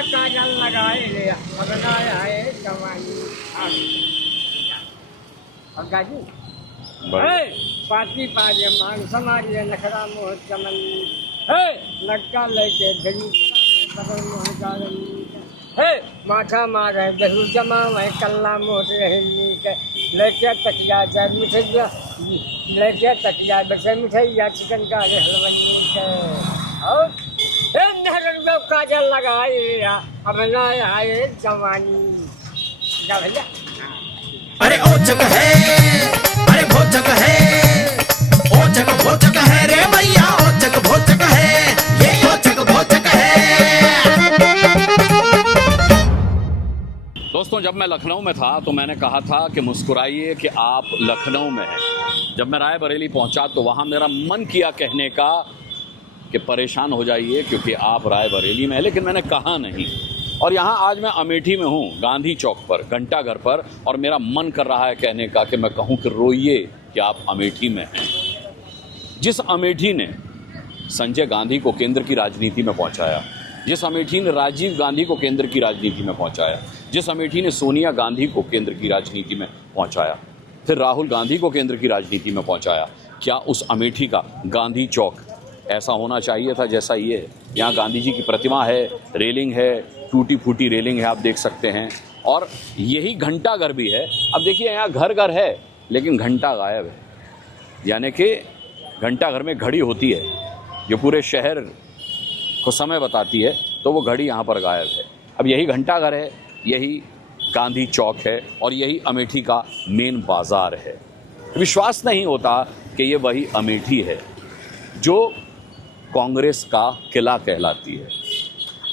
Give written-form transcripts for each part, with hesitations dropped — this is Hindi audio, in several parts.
काजल लगाए ले अपना आए जवानी गाजी पाती पाजे मान समारिए नखरा मोह चमन लक्का लेके घड़ी बदल मोह जालन माथा मारे दहु जमा मैं कल्ला मोह रहनी के लेके तकिया चाय मिठाइया लेके तकिया बसे मिठाइया चिकन का हलवाई के और काजल लगाए अपना आए जवानी जा भैया। अरे ओ जग है, अरे वो जग है, ओ जग वो जग है रे भैया, ओ जग वो जग है, ये ओ जग वो जग है। दोस्तों, जब मैं लखनऊ में था तो मैंने कहा था कि मुस्कुराइए कि आप लखनऊ में हैं। जब मैं रायबरेली पहुंचा तो वहां मेरा मन किया कहने का कि परेशान हो जाइए क्योंकि आप रायबरेली में हैं, लेकिन मैंने कहा नहीं। और यहाँ आज मैं अमेठी में हूँ, गांधी चौक पर, घंटाघर पर, और मेरा मन कर रहा है कहने का कि मैं कहूँ कि रोइए कि आप अमेठी में हैं। जिस अमेठी ने संजय गांधी को केंद्र की राजनीति में पहुँचाया, जिस अमेठी ने राजीव गांधी को केंद्र की राजनीति में पहुँचाया, जिस अमेठी ने सोनिया गांधी को केंद्र की राजनीति में पहुँचाया, फिर राहुल गांधी को केंद्र की राजनीति में पहुँचाया, क्या उस अमेठी का गांधी चौक ऐसा होना चाहिए था जैसा ये है? यहाँ गांधी जी की प्रतिमा है, रेलिंग है, टूटी फूटी रेलिंग है, आप देख सकते हैं। और यही घंटाघर भी है। अब देखिए, यहाँ घर घर है लेकिन घंटा गायब है। यानी कि घंटाघर में घड़ी होती है जो पूरे शहर को समय बताती है, तो वो घड़ी यहाँ पर गायब है। अब यही घंटाघर है, यही गांधी चौक है और यही अमेठी का मेन बाज़ार है। विश्वास नहीं होता कि ये वही अमेठी है जो कांग्रेस का किला कहलाती है।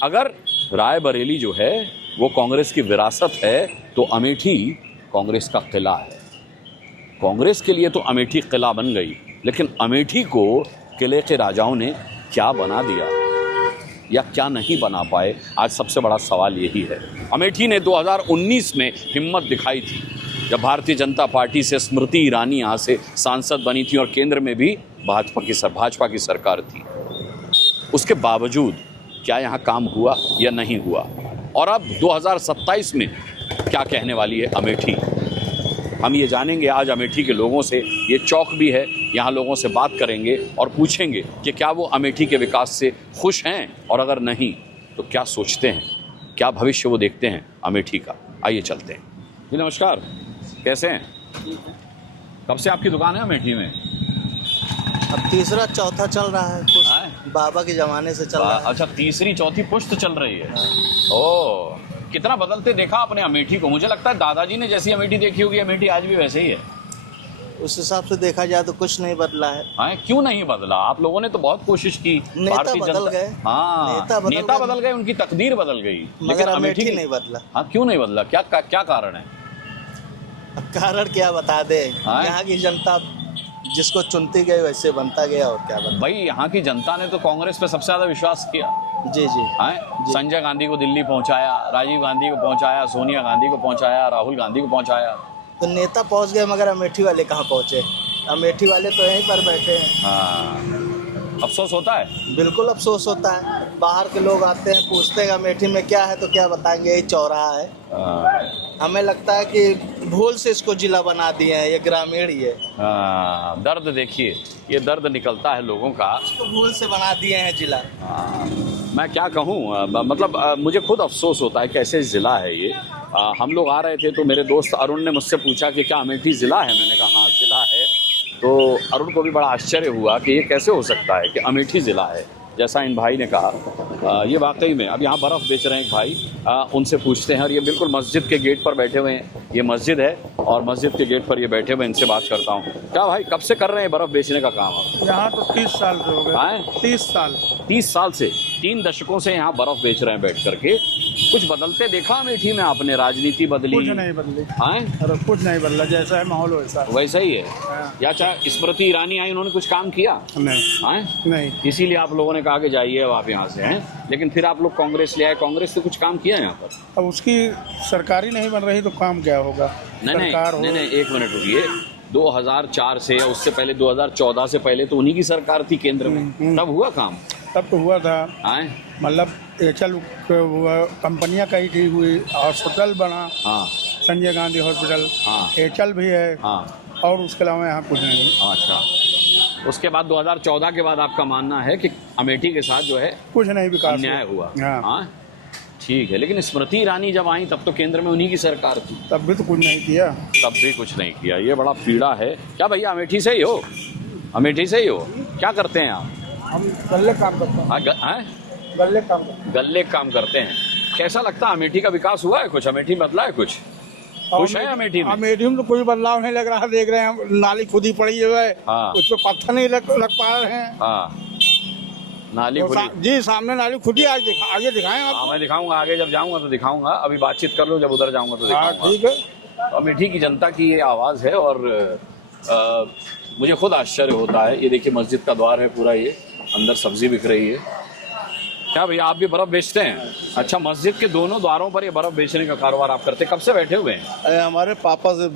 अगर रायबरेली जो है वो कांग्रेस की विरासत है तो अमेठी कांग्रेस का किला है। कांग्रेस के लिए तो अमेठी किला बन गई, लेकिन अमेठी को किले के राजाओं ने क्या बना दिया या क्या नहीं बना पाए, आज सबसे बड़ा सवाल यही है। अमेठी ने 2019 में हिम्मत दिखाई थी जब भारतीय जनता पार्टी से स्मृति ईरानी यहाँ से सांसद बनी थी और केंद्र में भी भाजपा की सरकार थी। उसके बावजूद क्या यहाँ काम हुआ या नहीं हुआ? और अब 2027 में क्या कहने वाली है अमेठी, हम ये जानेंगे आज अमेठी के लोगों से। ये चौक भी है, यहाँ लोगों से बात करेंगे और पूछेंगे कि क्या वो अमेठी के विकास से खुश हैं, और अगर नहीं तो क्या सोचते हैं, क्या भविष्य वो देखते हैं अमेठी का। आइए चलते हैं। जी नमस्कार, कैसे हैं? कब से आपकी दुकान है अमेठी में? अब तीसरा चौथा चल रहा है, कुछ बाबा के ज़माने से चल रहा है। अच्छा, तीसरी चौथी पुश्त चल रही है। ओह, कितना बदलते देखा आपने अमेठी को। मुझे लगता है दादाजी ने जैसी अमेठी देखी होगी, अमेठी आज भी वैसे ही है। उस हिसाब से देखा जाए तो कुछ नहीं बदला है। हाँ, क्यों नहीं बदला? आप लोगों ने तो बहुत कोशिश की। नेता बदल गए। हाँ, नेता बदल गए, उनकी तकदीर बदल गई, लेकिन अमेठी नहीं बदला। हाँ, क्यों नहीं बदला? क्या कारण है? कारण क्या बता दे, यहाँ की जनता जिसको चुनती गई वैसे बनता गया, और क्या बनता। भाई, यहाँ की जनता ने तो कांग्रेस पे सबसे ज्यादा विश्वास किया। जी। संजय गांधी को दिल्ली पहुंचाया, राजीव गांधी को पहुंचाया, सोनिया गांधी को पहुंचाया, राहुल गांधी को पहुंचाया। तो नेता पहुंच गए, मगर अमेठी वाले कहाँ पहुंचे? अमेठी वाले तो यहीं पर बैठे हैं। हाँ, अफसोस होता है। बिल्कुल अफसोस होता है। बाहर के लोग आते हैं, पूछते हैं अमेठी में क्या है, तो क्या बताएंगे, यही चौराहा है। हमें लगता है कि भूल से इसको जिला बना दिए हैं, ये ग्रामीण ही है। दर्द देखिए, ये दर्द निकलता है लोगों का। इसको भूल से बना दिए हैं जिला। मैं क्या कहूँ, मतलब मुझे खुद अफसोस होता है कैसे ज़िला है ये। हम लोग आ रहे थे तो मेरे दोस्त अरुण ने मुझसे पूछा कि क्या अमेठी ज़िला है? मैंने कहा हाँ ज़िला है। तो अरुण को भी बड़ा आश्चर्य हुआ कि ये कैसे हो सकता है कि अमेठी ज़िला है। जैसा इन भाई ने कहा, ये वाकई में। अब यहाँ बर्फ़ बेच रहे हैं एक भाई, उनसे पूछते हैं। और ये बिल्कुल मस्जिद के गेट पर बैठे हुए हैं, ये मस्जिद है और मस्जिद के गेट पर ये बैठे हुए हैं, इनसे बात करता हूँ। क्या भाई, कब से कर रहे हैं बर्फ़ बेचने का काम आप? यहाँ तो 30 साल से हो गए। 30 साल 30 साल से, 3 दशकों से यहाँ बर्फ़ बेच रहे हैं बैठ करके। कुछ बदलते देखा अमेठी में आपने? राजनीति बदली? कुछ नहीं बदली। हाँ, अरे कुछ नहीं बदला, जैसा है माहौल वैसा ही है। या चाहे स्मृति ईरानी आई, उन्होंने कुछ काम किया? नहीं। इसीलिए आप लोगों ने कहा कि जाइए अब आप यहाँ से हैं, लेकिन फिर आप लोग कांग्रेस ले आए। कांग्रेस ने कुछ काम किया यहाँ पर? अब उसकी सरकार ही नहीं बन रही तो काम क्या होगा? नहीं, एक मिनट रुकिए। 2004 से या उससे पहले 2014 से पहले तो उन्हीं की सरकार थी केंद्र में, तब हुआ काम। तब तो हुआ था, हैं? मतलब एचल कंपनियां कई थी हुई, हॉस्पिटल बना, हाँ संजय गांधी हॉस्पिटल, हाँ एचल भी है, हाँ, और उसके अलावा यहाँ कुछ नहीं। अच्छा। उसके बाद 2014 के बाद आपका मानना है कि अमेठी के साथ जो है कुछ नहीं विकास अन्याय हुआ। हाँ, हाँ ठीक है, लेकिन स्मृति ईरानी जब आई तब तो केंद्र में उन्हीं की सरकार थी, तब भी तो कुछ नहीं किया। तब भी कुछ नहीं किया। ये बड़ा पीड़ा है। क्या भैया अमेठी से ही हो? अमेठी से ही हो? क्या करते हैं आप? हम गल्ले काम करते हैं। हाँ, हैं? गल्ले काम करते हैं। गल्ले काम करते हैं। कैसा लगता है अमेठी का विकास हुआ है कुछ? अमेठी बदला है कुछ? खुश है अमेठी में? अमेठी में तो कोई बदलाव नहीं लग रहा, देख रहे हैं नाली खुद ही पड़ी है, हाँ। उस पर पत्थर नहीं लग पा रहे हैं। हाँ नाली तो खुली। जी सामने नाली खुद ही आगे दिखाएं आप। हाँ मैं दिखाऊंगा, आगे जब जाऊंगा तो दिखाऊंगा। अभी बातचीत कर लो, जब उधर जाऊंगा तो हाँ दिखाऊंगा। ठीक है। तो अमेठी की जनता की ये आवाज़ है और मुझे खुद आश्चर्य होता है। ये देखिए मस्जिद का द्वार है पूरा, ये अंदर सब्जी बिक रही है। क्या भैया आप भी बर्फ़ बेचते हैं? अच्छा, मस्जिद के दोनों द्वारों पर ये बर्फ़ बेचने का कारोबार आप करते हैं? कब से बैठे हुए हैं? हमारे पापा से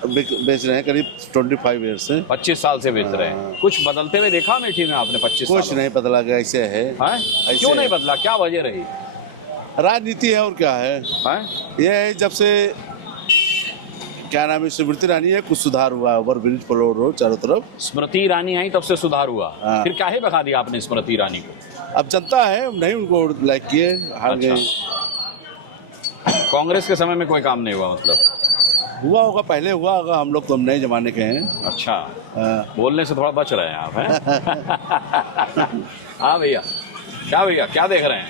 बेच रहे हैं, करीब 25 ईयर से। 25 साल से बेच रहे हैं। कुछ बदलते हुए देखा अमेठी में आपने 25 साल? कुछ नहीं बदला गया, ऐसे है। क्यों नहीं बदला? क्या वजह रही? राजनीति है और क्या है। ये है जब से क्या नाम है, स्मृति ईरानी है, कुछ सुधार हुआ है, ओवर ब्रिज फ्लोर रोड चारों तरफ। स्मृति ईरानी आई तब से सुधार हुआ। हाँ। फिर काहे बखा दिया आपने स्मृति ईरानी को? अब जनता है नहीं उनको लाइक किए, हार अच्छा। गए। कांग्रेस के समय में कोई काम नहीं हुआ मतलब? हुआ होगा, पहले हुआ होगा, हम लोग तो हम नए जमाने के हैं। अच्छा, हाँ। बोलने से थोड़ा बच रहे हैं आप, हैं? हाँ भैया, क्या देख रहे हैं?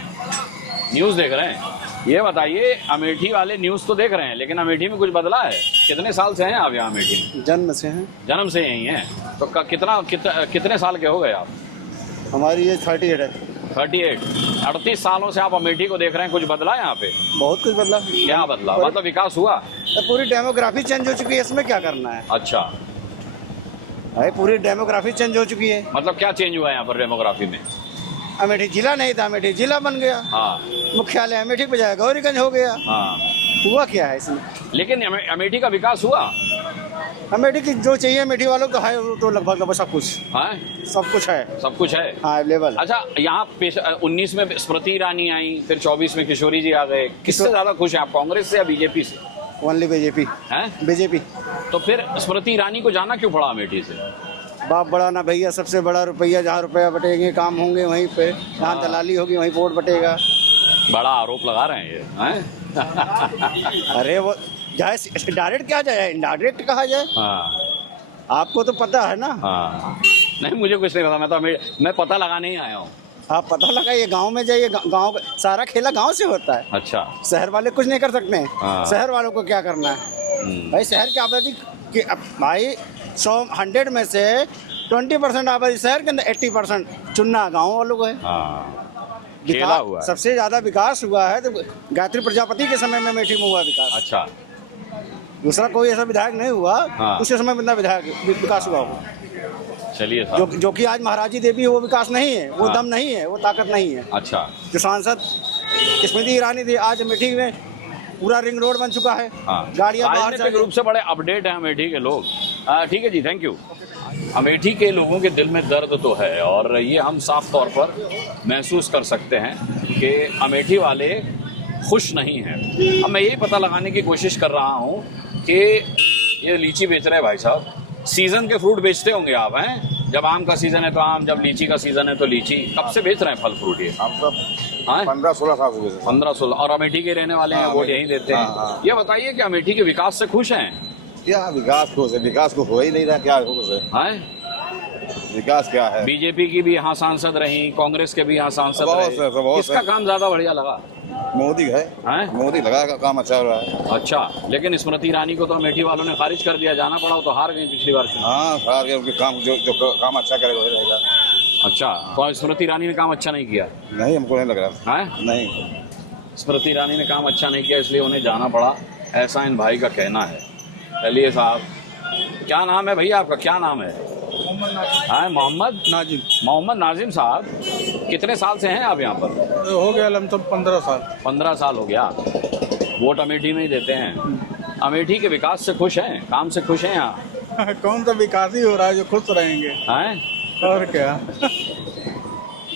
न्यूज़ देख रहे हैं? ये बताइए, अमेठी वाले न्यूज़ तो देख रहे हैं, लेकिन अमेठी में कुछ बदला है? कितने साल से हैं आप यहाँ अमेठी में? जन्म से हैं। जन्म से यहीं हैं? तो कितने साल के हो गए आप? हमारी ये 38 है। 38। 38 सालों से आप अमेठी को देख रहे हैं, कुछ बदला है यहाँ पे? बहुत कुछ बदला। क्या बदला? मतलब विकास हुआ? पूरी डेमोग्राफी चेंज हो चुकी है, इसमें क्या करना है अच्छा, भाई, पूरी डेमोग्राफी चेंज हो चुकी है। मतलब क्या चेंज हुआ है यहाँ पर डेमोग्राफी में? अमेठी जिला नहीं था, अमेठी जिला बन गया। हाँ मुख्यालय अमेठी के बजाय गौरीगंज हो गया। हाँ, हुआ क्या है इसमें? लेकिन अमेठी का विकास हुआ? अमेठी की जो चाहिए अमेठी वालों को है, वो तो लगभग सब कुछ है, सब कुछ है। सब कुछ है। हाँ अवेलेबल। अच्छा, यहाँ 19 में स्मृति ईरानी आई, फिर 24 में किशोरी जी आ गए। किससे ज्यादा खुश हैं आप, कांग्रेस से या बीजेपी से? Only BJP. हैं? बीजेपी। तो फिर स्मृति ईरानी को जाना क्यों पड़ा अमेठी से? बाप बड़ा ना भैया, सबसे बड़ा रुपया, जहाँ रुपया बटेंगे काम होंगे वहीं पे, जहाँ दलाली होगी वहीं वोट बटेगा। बड़ा आरोप लगा रहे हैं ये, हैं? अरे वो जाए डायरेक्ट क्या जाए, इनडायरेक्ट कहा जाए। हाँ आपको तो पता है ना। हाँ, नहीं मुझे कुछ नहीं पता, मैं पता लगाने ही आया हूँ। आप पता लगाइए, गांव में जाइए, गांव का सारा खेला गांव से होता है। अच्छा, शहर वाले कुछ नहीं कर सकते हैं। हाँ। शहर वालों को क्या करना है भाई? शहर की आबादी की भाई 100 में से 20% आबादी शहर के अंदर, 80% चुनना गाँव वालों को है। हाँ, खेला हुआ है। सबसे ज्यादा विकास हुआ है तो गायत्री प्रजापति के समय में अमेठी में हुआ विकास। अच्छा, दूसरा कोई ऐसा विधायक नहीं हुआ। हाँ। उसी समय में इतना विकास हुआ हो। चलिए साहब। जो कि आज महाराजी देवी है, वो विकास नहीं है, वो हाँ। दम नहीं है, वो ताकत नहीं है। अच्छा, जो सांसद स्मृति ईरानी थी, आज अमेठी में पूरा रिंग रोड बन चुका है। हाँ, गाड़ियाँ बाहर राजनीतिक रूप से बड़े अपडेट हैं अमेठी के लोग। ठीक है जी, थैंक यू। अमेठी के लोगों के दिल में दर्द तो है, और ये हम साफ तौर पर महसूस कर सकते हैं कि अमेठी वाले खुश नहीं हैं। अब मैं यही पता लगाने की कोशिश कर रहा हूँ कि ये लीची बेच रहे हैं भाई साहब, सीज़न के फ्रूट बेचते होंगे आप, हैं? जब आम का सीज़न है तो आम, जब लीची का सीज़न है तो लीची। कब से बेच रहे हैं फल फ्रूट ये? हम सब हाँ, 15-16 साल से 15-16। और अमेठी के रहने वाले हैं, वोट यहीं देते हैं। हाँ। ये बताइए कि अमेठी के विकास से खुश हैं? क्या विकास को से, विकास को हो ही नहीं रहा, क्या हो से हैं? विकास क्या है? बीजेपी की भी यहाँ सांसद रही, कांग्रेस के भी यहाँ सांसद बहुत रहे। से, बहुत किसका से। काम ज्यादा बढ़िया लगा? मोदी है, हैं? मोदी लगा का काम अच्छा हो रहा है। अच्छा, लेकिन स्मृति ईरानी को तो अमेठी वालों ने खारिज कर दिया, जाना पड़ा, तो हार गई पिछली बार चुनाव। हाँ, सार के उनके काम जो काम अच्छा करेगा वही रहेगा। अच्छा, तो स्मृति ईरानी ने काम अच्छा नहीं किया? नहीं, हमको नहीं लग रहा है, नहीं। स्मृति ईरानी ने काम अच्छा नहीं किया, इसलिए उन्हें जाना पड़ा, ऐसा इन भाई का कहना है। चलिए साहब, क्या नाम है भैया आपका, क्या नाम है? मोहम्मद नाजिम। मोहम्मद नाजिम साहब, कितने साल से हैं आप यहाँ पर? हो गया लमसम 15 साल। 15 साल हो गया। वोट अमेठी में ही देते हैं। अमेठी के विकास से खुश हैं, काम से खुश हैं यहाँ? कौन सा विकास ही हो रहा है जो खुश रहेंगे? हैं? और क्या।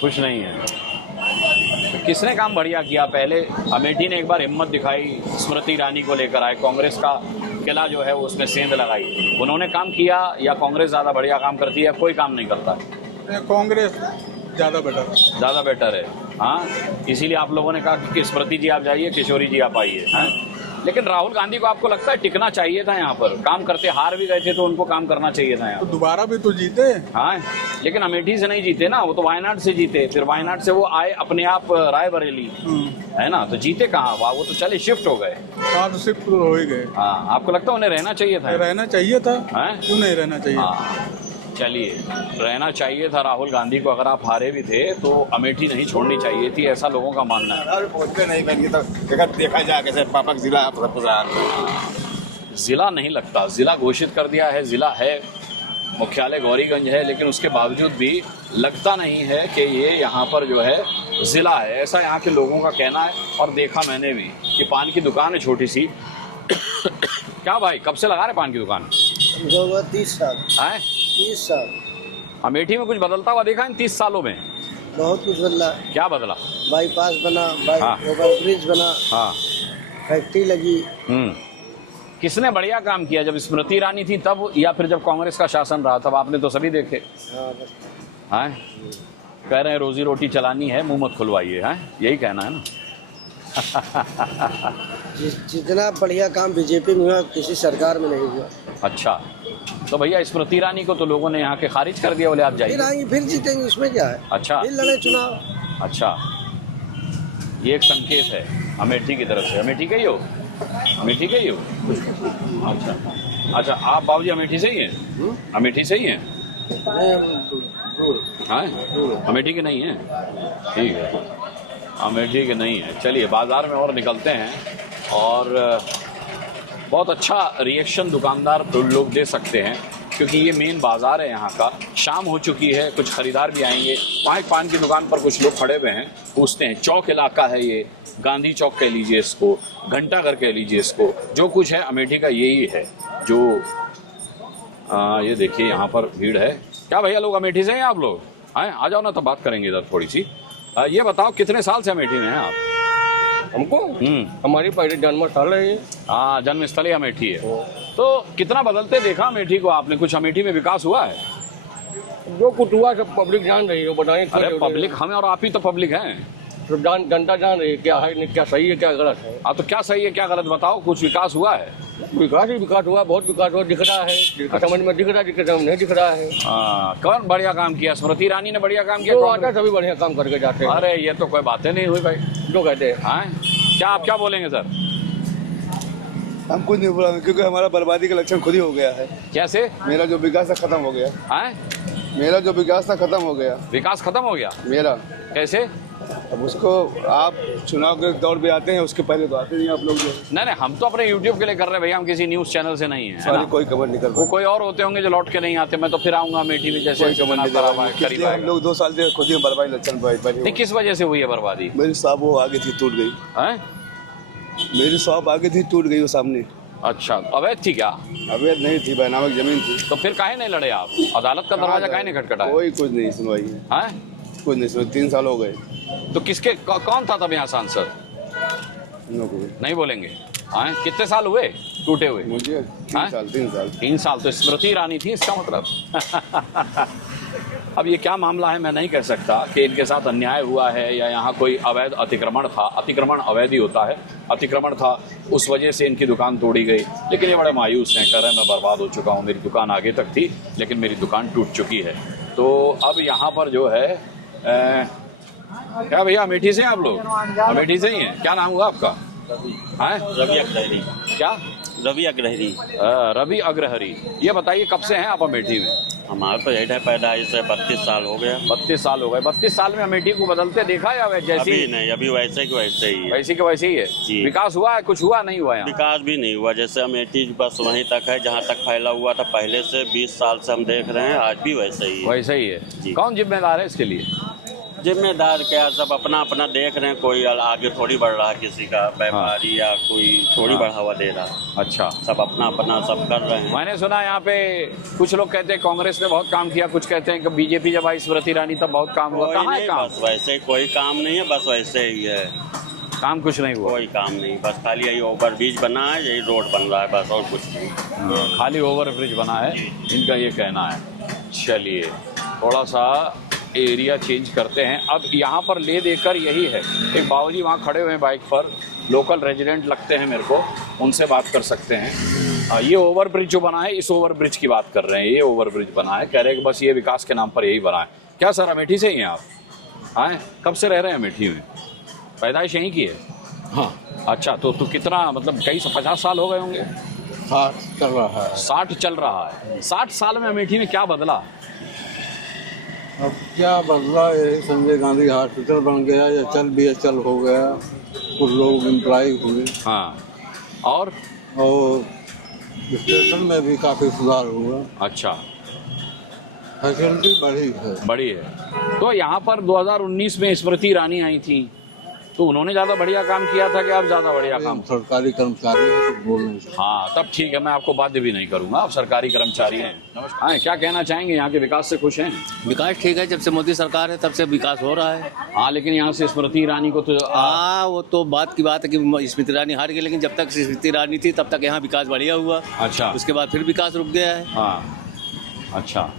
खुश नहीं है। तो किसने काम बढ़िया किया? पहले अमेठी ने एक बार हिम्मत दिखाई, स्मृति ईरानी को लेकर आए, कांग्रेस का किला जो है वो उसमें सेंध लगाई, उन्होंने काम किया या कांग्रेस ज़्यादा बढ़िया काम करती है? कोई काम नहीं करता, कांग्रेस ज़्यादा बेटर। ज़्यादा बेटर है। हाँ, इसीलिए आप लोगों ने कहा कि स्मृति जी आप जाइए, किशोरी जी आप आइए। हाँ, लेकिन राहुल गांधी को आपको लगता है टिकना चाहिए था यहाँ पर? काम करते हार भी गए थे तो उनको काम करना चाहिए था यहाँ तो पर। दोबारा भी तो जीते। हाँ, लेकिन अमेठी से नहीं जीते ना, वो तो वायनाड से जीते, फिर वायनाड से वो आए अपने आप रायबरेली, है ना, तो जीते कहाँ? वो तो चले शिफ्ट हो गए। हाँ, तो शिफ्ट तो हो ही गए। हाँ, आपको लगता है उन्हें रहना चाहिए था? रहना चाहिए था। हैं? क्यों नहीं रहना चाहिए? हाँ, चलिए, रहना चाहिए था राहुल गांधी को। अगर आप हारे भी थे तो अमेठी नहीं छोड़नी चाहिए थी, ऐसा लोगों का मानना है। अरे पहुंचते नहीं बन तो देखा जाए कैसे पापा जिला आप सब कुछ जिला नहीं लगता, जिला घोषित कर दिया है, जिला है, मुख्यालय गौरीगंज है, लेकिन उसके बावजूद भी लगता नहीं है कि ये यहाँ पर जो है जिला है, ऐसा यहाँ के लोगों का कहना है। और देखा मैंने भी कि पान की दुकान है छोटी सी। क्या भाई, कब से लगा रहे पान की दुकान? 30 साल। है 30 साल। अमेठी में कुछ बदलता हुआ देखा इन 30 सालों में? बहुत कुछ बदला। क्या बदला? बाईपास बना, हाँ। ओवर ब्रिज बना, हाँ, फैक्ट्री लगी। किसने बढ़िया काम किया? जब स्मृति ईरानी थी तब, या फिर जब कांग्रेस का शासन रहा तब? आपने तो सभी देखे। हाँ, बस। हाँ, कह रहे हैं रोजी रोटी चलानी है, मुंह मत खुलवाइए। हैं, यही कहना है ना? जितना बढ़िया काम बीजेपी में हुआ किसी सरकार में नहीं हुआ। अच्छा, तो भैया स्मृति ईरानी को तो लोगों ने यहाँ के खारिज कर दिया, बोले आप फिर जाइए। आएंगे, फिर जीतेंगे, इसमें क्या है? अच्छा, फिर लड़े चुनाव। अच्छा, ये एक संकेत है अमेठी की तरफ से। अमेठी के ही हो? अमेठी के ही हो? अच्छा, अच्छा, आप बाबूजी अमेठी से ही हैं? अमेठी से ही हैं? हाँ, अमेठी के नहीं हैं? ठीक है, अमेठी के नहीं है। चलिए बाज़ार में और निकलते हैं, और बहुत अच्छा रिएक्शन दुकानदार लोग दे सकते हैं, क्योंकि ये मेन बाज़ार है यहाँ का। शाम हो चुकी है, कुछ ख़रीदार भी आएंगे। वहाँ एक पान की दुकान पर कुछ लोग खड़े हुए हैं, पूछते हैं। चौक इलाका है ये, गांधी चौक कह लीजिए इसको, घंटाघर कह लीजिए इसको, जो कुछ है अमेठी का यही है। जो ये देखिए यहाँ पर भीड़ है। क्या भैया लोग अमेठी से हैं आप लोग? हैं, आ जाओ ना, तो बात करेंगे इधर थोड़ी सी। ये बताओ कितने साल से अमेठी में हैं आप? हमको हमारी पहले जन्मस्थल है ये। हाँ, जन्मस्थल ही अमेठी है। तो कितना बदलते देखा अमेठी को आपने? कुछ अमेठी में विकास हुआ है? जो कुछ हुआ सब पब्लिक जान रही है, बताएं। अरे पब्लिक, हमें और आप ही तो पब्लिक हैं। तो जनता जान रही है क्या है, क्या सही है, क्या गलत है। हाँ, तो क्या सही है क्या गलत बताओ। कुछ विकास हुआ है? विकास ही विकास हुआ, बहुत विकास हुआ, दिख रहा है। जिसके समझ में दिख रहा है, जिसके समझ नहीं दिख रहा है। कौन बढ़िया काम किया? स्मृति ईरानी ने बढ़िया काम किया? जो आता है सभी बढ़िया काम करके जाते हैं। अरे ये तो कोई बातें नहीं हुई भाई, जो कहते हैं। हाँ, क्या आप क्या बोलेंगे सर? हम कुछ नहीं बोला, क्योंकि हमारा बर्बादी का लक्षण खुद ही हो गया है। कैसे? मेरा जो विकास था खत्म हो गया। हाँ, मेरा जो विकास था खत्म हो गया। विकास खत्म हो गया? मेरा कैसे? अब उसको आप चुनाव के दौर पे आते हैं, उसके पहले तो आते नहीं आप लोग। जो नहीं नहीं, हम तो अपने YouTube के लिए कर रहे हैं भैया, हम किसी न्यूज़ चैनल से नहीं है, है ना? सारी कोई खबर नहीं कर वो कोई और होते होंगे जो लौट के नहीं आते। मैं तो फिर आऊंगा अमेठी में, जैसे कोई खबर नहीं करीब हम लोग 2 साल से खुद ही बर्बादी लक्षण नहीं। किस वजह से हुई है बर्बादी? मेरी शॉप वो आगे थी, टूट गई। हैं? मेरी शॉप आगे थी, टूट गई वो सामने। अच्छा, अवैध थी क्या? अवैध नहीं थी, बैनामक जमीन थी। तो फिर काहे नहीं लड़े आप? अदालत का दरवाजा काहे नहीं खटखटाया? कोई कुछ नहीं सुनवाई है। हैं? कुछ नहीं सुनवाई, 3 साल हो गए। तो किसके कौन था तब यहाँ सांसद? नहीं बोलेंगे? हाँ, कितने साल हुए टूटे हुए? मुझे 3 साल। 3 साल। तो स्मृति ईरानी थी इसका मतलब। अब ये क्या मामला है मैं नहीं कह सकता कि इनके साथ अन्याय हुआ है या यहाँ कोई अवैध अतिक्रमण था। अतिक्रमण अवैध ही होता है। अतिक्रमण था, उस वजह से इनकी दुकान तोड़ी गई। लेकिन ये बड़े मायूस हैं, कह रहे हैं मैं बर्बाद हो चुका हूँ, मेरी दुकान आगे तक थी लेकिन मेरी दुकान टूट चुकी है। तो अब यहाँ पर जो है क्या भैया अमेठी से हैं आप लोग? अमेठी से ही हैं? क्या नाम हुआ आपका? रवि अग्रहरी। क्या? रवि अग्रहरी। रवि अग्रहरी। ये बताइए कब से हैं आप अमेठी में? हमारे तो यही पैदाइश से 32 साल हो गया। 32 साल हो गए। 32 साल में अमेठी को बदलते देखा या जैसे? अभी नहीं, अभी वैसे की वैसे ही है। वैसे के वैसे ही है। जी। विकास हुआ है? कुछ हुआ नहीं हुआ यहाँ? विकास भी नहीं हुआ। जैसे अमेठी बस वहीं तक है जहाँ तक फैला हुआ था पहले से। 20 साल से हम देख रहे हैं, आज भी वैसे ही है। वैसे ही है। जी। कौन जिम्मेदार है इसके लिए? जिम्मेदार क्या, सब अपना अपना देख रहे हैं, कोई आगे थोड़ी बढ़ रहा है, किसी का व्यापारी या कोई थोड़ी बढ़ावा दे रहा है। अच्छा, सब अपना अपना सब कर रहे हैं। मैंने सुना यहाँ पे कुछ लोग कहते हैं कांग्रेस ने बहुत काम किया, कुछ कहते हैं कि बीजेपी जब आई स्मृति ईरानी तब बहुत काम हुआ। कोई कहाँ है नहीं, काम? बस वैसे कोई काम नहीं है, बस वैसे ही है, काम कुछ नहीं हुआ। कोई काम नहीं, बस खाली यही ओवर ब्रिज बना है, यही रोड बन रहा है, बस और कुछ नहीं। खाली ओवर ब्रिज बना है, इनका ये कहना है। चलिए थोड़ा सा एरिया चेंज करते हैं। अब यहाँ पर ले देकर यही है, एक बाबूजी वहाँ खड़े हुए हैं बाइक पर, लोकल रेजिडेंट लगते हैं मेरे को, उनसे बात कर सकते हैं। ये ओवर ब्रिज जो बना है, इस ओवर ब्रिज की बात कर रहे हैं। ये ओवर ब्रिज बना है, कह रहे हैं कि बस ये विकास के नाम पर यही बना है। क्या सर, अमेठी से ही हैं आप? आए, कब से रह रहे हैं अमेठी में? पैदाइश यहीं की है? हाँ। अच्छा, तो कितना, मतलब कई 50 साल हो गए होंगे? 60 चल रहा है। 60 चल रहा है। 60 साल में अमेठी में क्या बदला? अब क्या बदला, यही संजय गांधी हॉस्पिटल बन गया, या चल BHL हो गया, कुछ लोग एम्प्लॉय हुए। हाँ, और स्टेशन में भी काफ़ी सुधार हुआ। अच्छा, फैसिलिटी बढ़ी है। तो यहाँ पर 2019 में स्मृति ईरानी आई थी, तो उन्होंने ज़्यादा बढ़िया काम किया था कि आप ज़्यादा बढ़िया काम? सरकारी कर्मचारी है तो बोल नहीं सकते। हाँ, तब ठीक है, मैं आपको बाध्य भी नहीं करूँगा, आप सरकारी कर्मचारी हैं। नमस्कार। हाँ, क्या कहना चाहेंगे, यहाँ के विकास से खुश हैं? विकास ठीक है, जब से मोदी सरकार है तब से विकास हो रहा है। हाँ, लेकिन यहाँ से स्मृति ईरानी को तो हाँ, वो तो बात की बात है कि स्मृति ईरानी हार गई, लेकिन जब तक स्मृति ईरानी थी तब तक यहाँ विकास बढ़िया हुआ। अच्छा, उसके बाद फिर विकास रुक गया है। हाँ, अच्छा,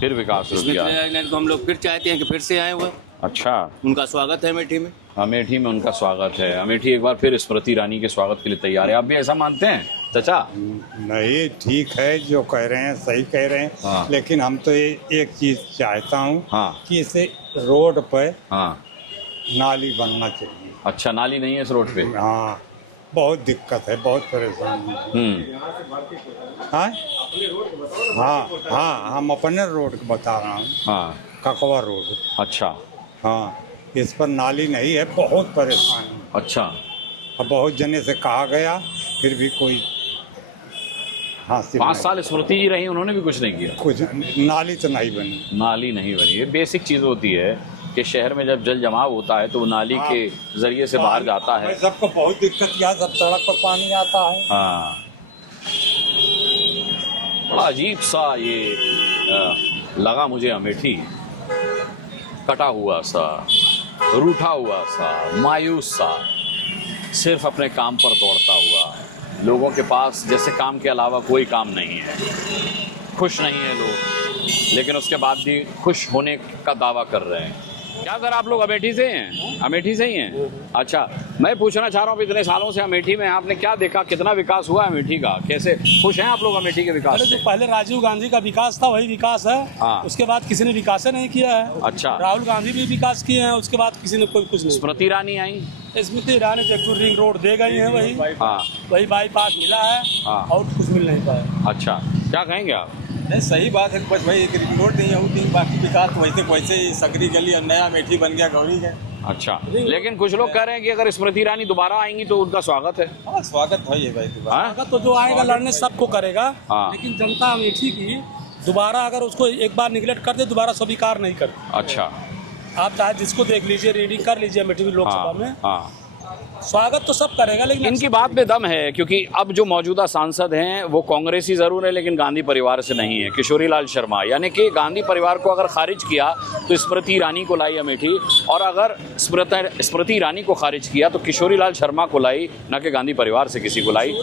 फिर विकास रुक स्मृति गया। ईरानी को हम लोग फिर चाहते हैं कि फिर से आए हुए। अच्छा, उनका स्वागत है अमेठी में। अमेठी में उनका स्वागत है। अमेठी एक बार फिर स्मृति ईरानी के स्वागत के लिए तैयार है। आप भी ऐसा मानते हैं चाचा? नहीं, ठीक है जो कह रहे हैं, सही कह रहे हैं। हाँ। लेकिन हम तो ये एक चीज चाहता हूँ। हाँ। कि इसे रोड पर हाँ। नाली बनना चाहिए। अच्छा, नाली नहीं है इस रोड पे? हाँ, बहुत दिक्कत है, बहुत परेशानी है। हाँ हाँ हाँ, हम अपने रोड को बता रहा हूँ। हाँ, ककवा रोड। अच्छा। हाँ, इस पर नाली नहीं है, बहुत परेशानी। अच्छा, अब बहुत जने से कहा गया, फिर भी कोई हासिल 5 साल स्मृति जी रही, उन्होंने भी कुछ नहीं किया। कुछ नाली तो नहीं बनी। नाली नहीं बनी। ये बेसिक चीज़ होती है कि शहर में जब जल जमाव होता है तो वो नाली के जरिए से बाहर जाता है। सबको बहुत दिक्कत, यहाँ सब सड़क पर पानी आता है। हाँ, बड़ा अजीब सा ये लगा मुझे अमेठी, कटा हुआ सा, रूठा हुआ सा, मायूस सा, सिर्फ अपने काम पर दौड़ता हुआ। लोगों के पास जैसे काम के अलावा कोई काम नहीं है, खुश नहीं है लोग, लेकिन उसके बाद भी खुश होने का दावा कर रहे हैं। क्या सर, आप लोग अमेठी से हैं? अमेठी से ही हैं? अच्छा, मैं पूछना चाह रहा हूँ, इतने सालों से अमेठी में आपने क्या देखा, कितना विकास हुआ अमेठी का? कैसे खुश हैं आप लोग अमेठी के विकास से? जो पहले राजीव गांधी का विकास था वही विकास है। हाँ। उसके बाद किसी ने विकास नहीं किया है। अच्छा, राहुल गांधी भी विकास किए हैं, उसके बाद किसी ने कोई कुछ नहीं। स्मृति ईरानी आई? स्मृति ईरानी जयपुर रिंग रोड दे गई है, वही हाँ, वही बाईपास मिला है। हाँ। और कुछ मिल नहीं पाया। अच्छा, क्या कहेंगे आप? नहीं, सही बात है, बस भाई एक रिंग रोड नहीं होती, बाकी विकास वैसे वैसे ही सकरी गली और नया अमेठी बन गया, गौरी है। अच्छा, लेकिन कुछ लोग कह रहे हैं कि अगर स्मृति ईरानी दोबारा आएंगी तो उनका स्वागत है। हाँ, स्वागत है भाई दोबारा। स्वागत तो जो आएगा लड़ने सबको करेगा। हाँ। लेकिन जनता अमेठी की दोबारा अगर उसको एक बार निगलेक्ट कर दे, दोबारा स्वीकार नहीं करती। अच्छा, आप चाहे जिसको देख लीजिए, रीडिंग कर लीजिए अमेठी में लोकसभा में। हाँ, स्वागत तो सब करेगा, लेकिन इनकी बात में दम है, क्योंकि अब जो मौजूदा सांसद हैं वो कांग्रेसी जरूर है, लेकिन गांधी परिवार से नहीं है। किशोरी लाल शर्मा, यानी कि गांधी परिवार को अगर खारिज किया तो स्मृति ईरानी को लाई अमेठी, और अगर स्मृति ईरानी को खारिज किया तो किशोरी लाल शर्मा को लाई, न कि गांधी परिवार से किसी को लाई।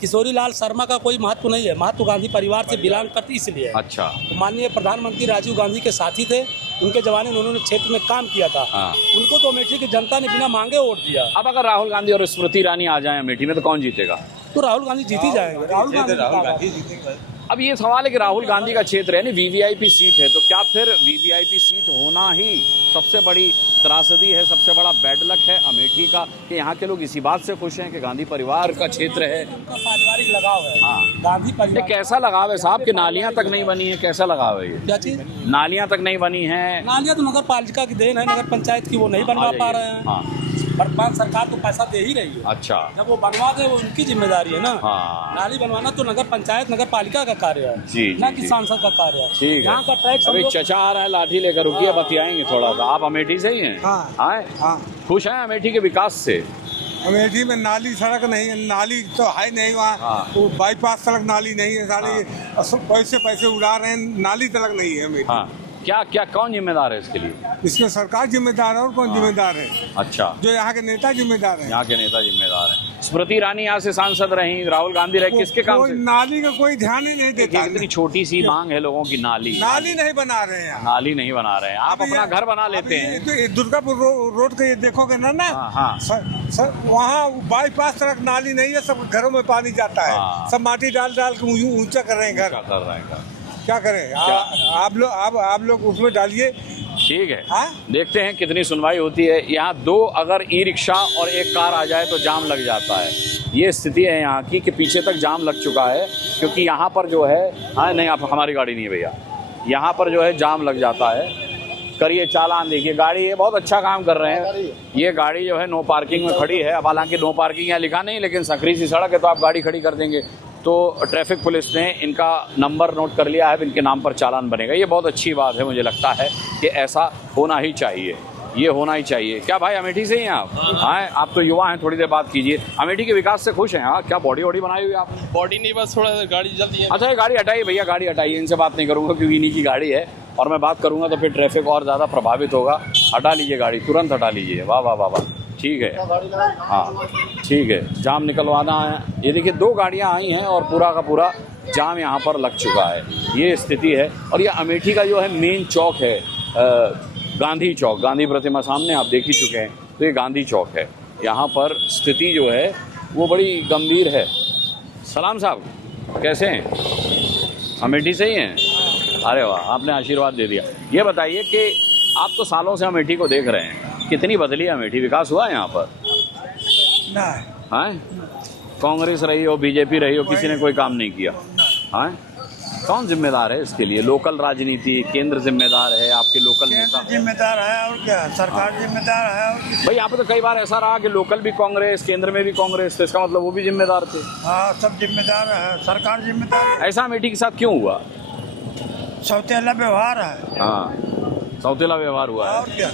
किशोरी लाल शर्मा का कोई महत्व नहीं है, महत्व गांधी परिवार से बिलोंग करती इसलिए। अच्छा, माननीय प्रधानमंत्री राजीव गांधी के साथी थे, उनके जमाने में उन्होंने क्षेत्र में काम किया था। हाँ। उनको तो अमेठी की जनता ने बिना मांगे वोट दिया। अब अगर राहुल गांधी और स्मृति ईरानी आ जाए अमेठी में तो कौन जीतेगा? तो राहुल गांधी जीत ही जाएंगे। राहुल गांधी जीतेंगे। अब ये सवाल है कि राहुल गांधी का क्षेत्र है ना, वीवीआईपी सीट है, तो क्या फिर वीवीआईपी सीट होना ही सबसे बड़ी त्रासदी है, सबसे बड़ा बैड लक है अमेठी का, कि यहाँ के लोग इसी बात से खुश हैं कि गांधी परिवार का क्षेत्र है? उनका पारिवारिक लगाव है। हाँ, गांधी ये परिवार। कैसा लगाव है साहब कि नालियाँ तक नहीं बनी है? कैसा लगाव है ये? क्या चीज? नालियाँ तक नहीं बनी है? नालियाँ तो नगर पालिका की देन है, नगर पंचायत की, वो नहीं बनवा पा रहे हैं। हाँ, वर्तमान सरकार तो पैसा दे ही रही है। अच्छा, जब वो बनवा दे वो उनकी जिम्मेदारी है ना। हाँ। नाली बनवाना तो नगर पंचायत नगर पालिका का कार्य है, जी, ना जी, कि जी। सांसद का कार्य है। ठीक है। यहाँ का टैक्स हम अभी लोग- चचा आ रहा है लाठी लेकर, रुकिए बतियाएंगे थोड़ा सा। आप अमेठी से ही हैं? हाँ। हाँ। खुश हैं अमेठी के विकास से? अमेठी में नाली सड़क नहीं है, नाली तो है नहीं वहाँ। हाँ। वो बाईपास सड़क नाली नहीं है, साले पैसे उड़ा रहे हैं, नाली तक नहीं है अमेठी। हाँ, क्या क्या कौन जिम्मेदार है इसके लिए? इसमें सरकार जिम्मेदार है और कौन जिम्मेदार है? अच्छा, जो यहाँ के नेता जिम्मेदार है। यहाँ के नेता जिम्मेदार हैं। स्मृति ईरानी यहाँ से सांसद रही, राहुल गांधी रहे, किसके काम कोई से? नाली का कोई ध्यान ही नहीं देता। इतनी छोटी सी मांग है लोगों की, नाली नाली नहीं बना रहे हैं यहाँ। नाली नहीं बना रहे हैं। आप अभी अपना ये- घर बना अभी लेते हैं। ये दुर्गापुर रोड का ये देखोगे ना हाँ, हाँ। सर वहाँ बाईपास सड़क नाली नहीं है, सब घरों में पानी जाता है। हाँ। सब माटी डाल डाल के ऊंचा कर रहे हैं घर। क्या कर रहे हैं? क्या करें? आप लोग उसमें डालिए। ठीक है, हाँ? देखते हैं कितनी सुनवाई होती है। यहाँ दो अगर ई रिक्शा और एक कार आ जाए तो जाम लग जाता है। ये स्थिति है यहाँ की कि पीछे तक जाम लग चुका है, क्योंकि यहाँ पर जो है, हाँ नहीं आप हमारी गाड़ी नहीं है भैया, यहाँ पर जो है जाम लग जाता है। करिए चालान, देखिए गाड़ी ये बहुत अच्छा काम कर रहे हैं। ये गाड़ी जो है नो पार्किंग में खड़ी है। अब हालांकि नो पार्किंग यहाँ लिखा नहीं, लेकिन संकरी सी सड़क है तो आप गाड़ी खड़ी कर देंगे तो ट्रैफिक पुलिस ने इनका नंबर नोट कर लिया है, इनके नाम पर चालान बनेगा। ये बहुत अच्छी बात है, मुझे लगता है कि ऐसा होना ही चाहिए, ये होना ही चाहिए। क्या भाई अमेठी से ही हैं आप? हाँ, आप तो युवा हैं, थोड़ी देर बात कीजिए। अमेठी के विकास से खुश हैं? हाँ, क्या बॉडी वॉडी बनाई हुई है आपने? बॉडी नहीं, बस थोड़ा गाड़ी जल्दी है। अच्छा, ये गाड़ी हटाइए भैया, गाड़ी हटाइए। इनसे बात नहीं करूँगा क्योंकि इन्हीं की गाड़ी है और मैं बात करूँगा तो फिर ट्रैफिक और ज़्यादा प्रभावित होगा। हटा लीजिए गाड़ी, तुरंत हटा लीजिए। वाह वाह वाह वाह, ठीक है। हाँ ठीक है, जाम निकलवाना है। ये देखिए दो गाड़ियाँ आई हैं और पूरा का पूरा जाम यहाँ पर लग चुका है। ये स्थिति है। और ये अमेठी का जो है मेन चौक है, गांधी चौक, गांधी प्रतिमा सामने आप देख ही चुके हैं। तो ये गांधी चौक है, यहाँ पर स्थिति जो है वो बड़ी गंभीर है। सलाम साहब, कैसे हैं? अमेठी से ही हैं? अरे वाह, आपने आशीर्वाद दे दिया। ये बताइए कि आप तो सालों से अमेठी को देख रहे हैं, कितनी बदली है अमेठी? विकास हुआ है यहाँ पर? हाँ, कांग्रेस रही हो, बीजेपी रही हो, किसी ने कोई काम नहीं किया। हाँ, कौन जिम्मेदार है इसके लिए? लोकल राजनीति, केंद्र जिम्मेदार है, आपके लोकल नेता जिम्मेदार है और क्या, सरकार जिम्मेदार है और भाई यहाँ पे तो कई बार ऐसा रहा कि लोकल भी कांग्रेस, केंद्र में भी कांग्रेस, तो इसका मतलब वो भी जिम्मेदार थे। हाँ, सब जिम्मेदार है, सरकार जिम्मेदार है। ऐसा अमेठी के साथ क्यों हुआ? सौतेला व्यवहार है। हाँ, सौतेला व्यवहार हुआ है। और क्या,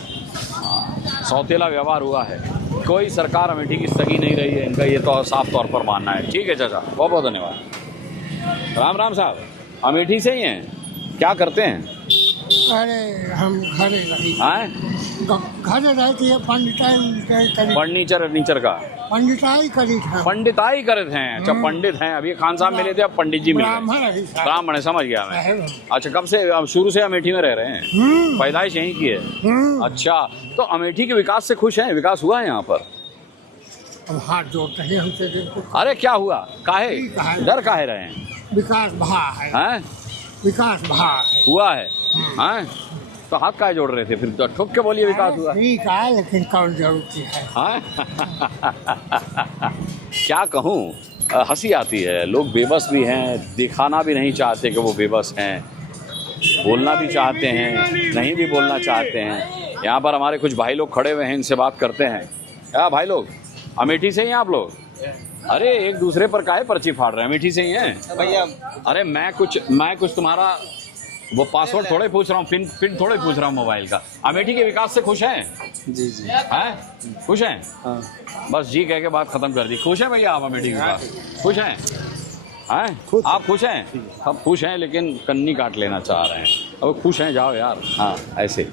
सौतेला व्यवहार हुआ है। कोई सरकार अमेठी की सगी नहीं रही है, इनका ये तो साफ तौर पर मानना है। ठीक है चाचा, बहुत बहुत धन्यवाद। राम राम साहब, अमेठी से ही हैं? क्या करते हैं? अरे हम घरे रही हाँ, घरे रहती है, फर्नीचर का पंडिताई करी था। पंडिताई करते हैं। अच्छा, पंडित हैं। अभी खान साहब मिले थे, अब पंडित जी मिले। ब्राह्मण है, समझ गया मैं। अच्छा, कब से? अब शुरू से अमेठी में रह रहे हैं? पैदाइश यहीं की है? अच्छा, तो अमेठी के विकास से खुश हैं? विकास हुआ है यहाँ पर? अब हाथ जोड़ते हैं हमसे। अरे क्या हुआ? काहे डर काहे रहे हैं? विकास भा है, हैं? विकास भा है। हुआ है? हैं? तो हाथ काहे जोड़ रहे थे फिर? तो ठोक के बोलिए विकास हुआ। ठीक है, लेकिन कौन जरूरती है? हाँ? क्या कहूँ, हंसी आती है। लोग बेबस भी हैं, दिखाना भी नहीं चाहते कि वो बेबस हैं, बोलना भी चाहते हैं, नहीं भी बोलना चाहते हैं। यहाँ पर हमारे कुछ भाई लोग खड़े हुए हैं, इनसे बात करते हैं। क्या भाई लोग, अमेठी से ही हैं आप लोग? अरे एक दूसरे पर काहे पर्ची फाड़ रहे हैं? अमेठी से ही हैं भैया? अरे मैं कुछ तुम्हारा वो पासवर्ड थोड़े पूछ रहा हूँ, पिन थोड़े पूछ रहा हूँ मोबाइल का। अमेठी के विकास से खुश हैं? जी जी। हैं? खुश हैं? हाँ। बस जी कह के बात खत्म कर दी। खुश हैं भैया आप अमेठी के विकास? खुश हैं? हैं? आप खुश हैं? सब खुश हैं, लेकिन कन्नी काट लेना चाह रहे हैं। अब खुश हैं, जाओ यार। हाँ, ऐसे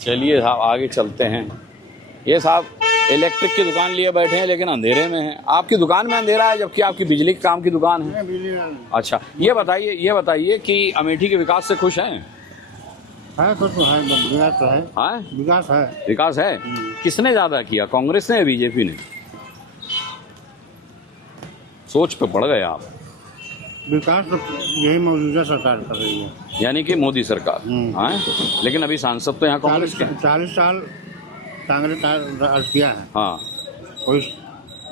चलिए साहब, आगे चलते हैं। ये साहब इलेक्ट्रिक की दुकान लिए बैठे हैं, लेकिन अंधेरे में हैं। आपकी दुकान में अंधेरा है, जबकि आपकी बिजली के काम की दुकान है। अच्छा, ये बताइए कि अमेठी के विकास से खुश हैं? है तो है, विकास तो है। हाँ, विकास है। विकास है। किसने ज़्यादा किया, कांग्रेस ने या बीजेपी ने? सोच पे पड़ गए आप। विकास तो यही मौजूदा सरकार कर रही है, यानी कि मोदी सरकार। हाँ, लेकिन अभी सांसद तो यहाँ कांग्रेस के। 40 साल कांग्रेस का राज किया है। हाँ, कोई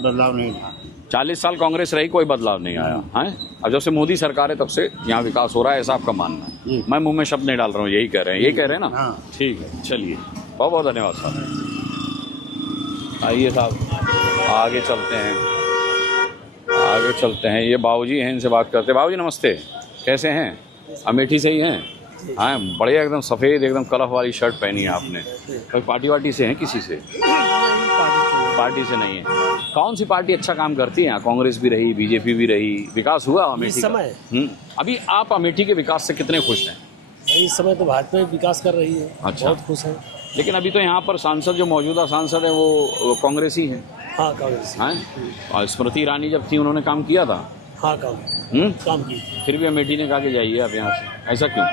बदलाव नहीं था। 40 साल कांग्रेस रही, कोई बदलाव नहीं आया। हैं? अब जब से मोदी सरकार है तब से यहाँ विकास हो रहा है, ऐसा आपका मानना है? मैं मुंह में शब्द नहीं डाल रहा हूँ, यही कह रहे हैं ना? हाँ। ठीक है, चलिए। बहुत बहुत धन्यवाद साहब। आइए साहब आगे चलते हैं, आगे चलते हैं। ये बाबूजी हैं, इनसे बात करते हैं। बाबूजी नमस्ते, कैसे हैं? अमेठी से ही हैं? हाँ, बढ़िया, एकदम सफ़ेद, एकदम कलफ वाली शर्ट पहनी है आपने। कोई पार्टी वार्टी से हैं? किसी से पार्टी से नहीं है। कौन सी पार्टी अच्छा काम करती है यहाँ? कांग्रेस भी रही, बीजेपी भी रही, विकास हुआ अमेठी का? अभी आप अमेठी के विकास से कितने खुश हैं? इस समय तो भाजपा विकास कर रही है। अच्छा, बहुत खुश हैं। लेकिन अभी तो यहाँ पर सांसद, जो मौजूदा सांसद है वो कांग्रेस ही है। हाँ, कांग्रेस हैं? और स्मृति ईरानी जब थी उन्होंने काम किया था। हाँ, काम की। फिर भी अमेठी ने कहा कि जाइए आप यहाँ से, ऐसा क्यों?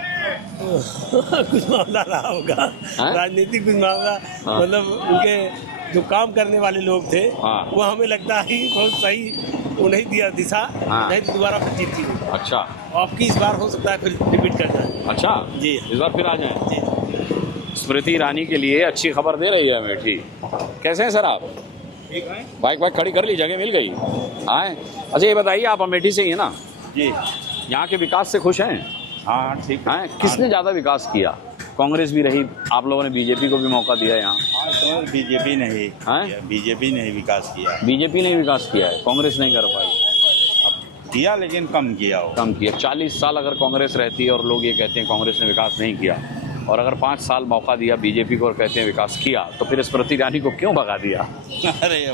कुछ मामला रहा होगा, राजनीतिक कुछ मामला। मतलब उनके जो काम करने वाले लोग थे वो हमें लगता है बहुत सही उन्हें दिया दिशा, नहीं तो दोबारा फिर जीत की। अच्छा, आपकी इस बार हो सकता है फिर रिपीट कर जाए। अच्छा जी, इस बार फिर आ जाए जी। स्मृति ईरानी के लिए अच्छी खबर दे रही है अमेठी। कैसे हैं सर आप? बाइक खड़ी कर ली, जगह मिल गई। हाँ, अच्छा ये बताइए, आप अमेठी से ही है ना जी? यहाँ के विकास से खुश हैं? हाँ ठीक है। किसने ज़्यादा विकास किया? कांग्रेस भी रही, आप लोगों ने बीजेपी को भी मौका दिया यहाँ। हाँ, तो बीजेपी ने ही बीजेपी ने ही विकास किया। बीजेपी ने विकास किया है, कांग्रेस नहीं कर पाई। अब किया, लेकिन कम किया। कम किया। 40 साल अगर कांग्रेस रहती है और लोग ये कहते हैं कांग्रेस ने विकास नहीं किया, और अगर 5 साल मौका दिया बीजेपी को और कहते हैं विकास किया, तो फिर स्मृति ईरानी को क्यों भगा दिया? अरे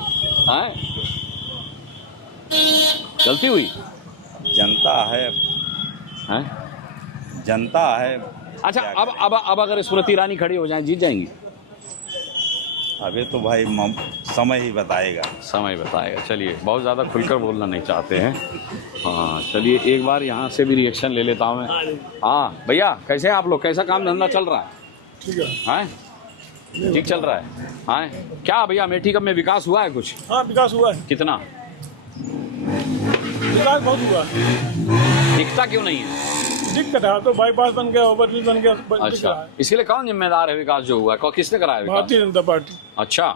हाँ, गलती हुई। जनता है, जनता है। अच्छा, अब अगर स्मृति ईरानी खड़ी हो जाए, जीत जाएंगी? अभी तो भाई समय ही बताएगा। समय बताएगा। चलिए, बहुत ज़्यादा खुलकर बोलना नहीं चाहते हैं। हाँ, चलिए एक बार यहाँ से भी रिएक्शन ले लेता हूँ मैं। हाँ भैया, कैसे हैं आप लोग? कैसा काम धंधा चल रहा है? ठीक है। हाँ, ठीक चल रहा है। हाँ, क्या भैया अमेठी का में विकास हुआ है कुछ? हाँ, विकास हुआ है। कितना? विकास बहुत हुआ। दिखता क्यों नहीं है? दिक्कत है, तो बाईपास बन गया, ओवरब्रिज बन गया। अच्छा, इसके लिए कौन जिम्मेदार है विकास जो हुआ है? किसने कराया विकास? भारतीय जनता पार्टी। अच्छा,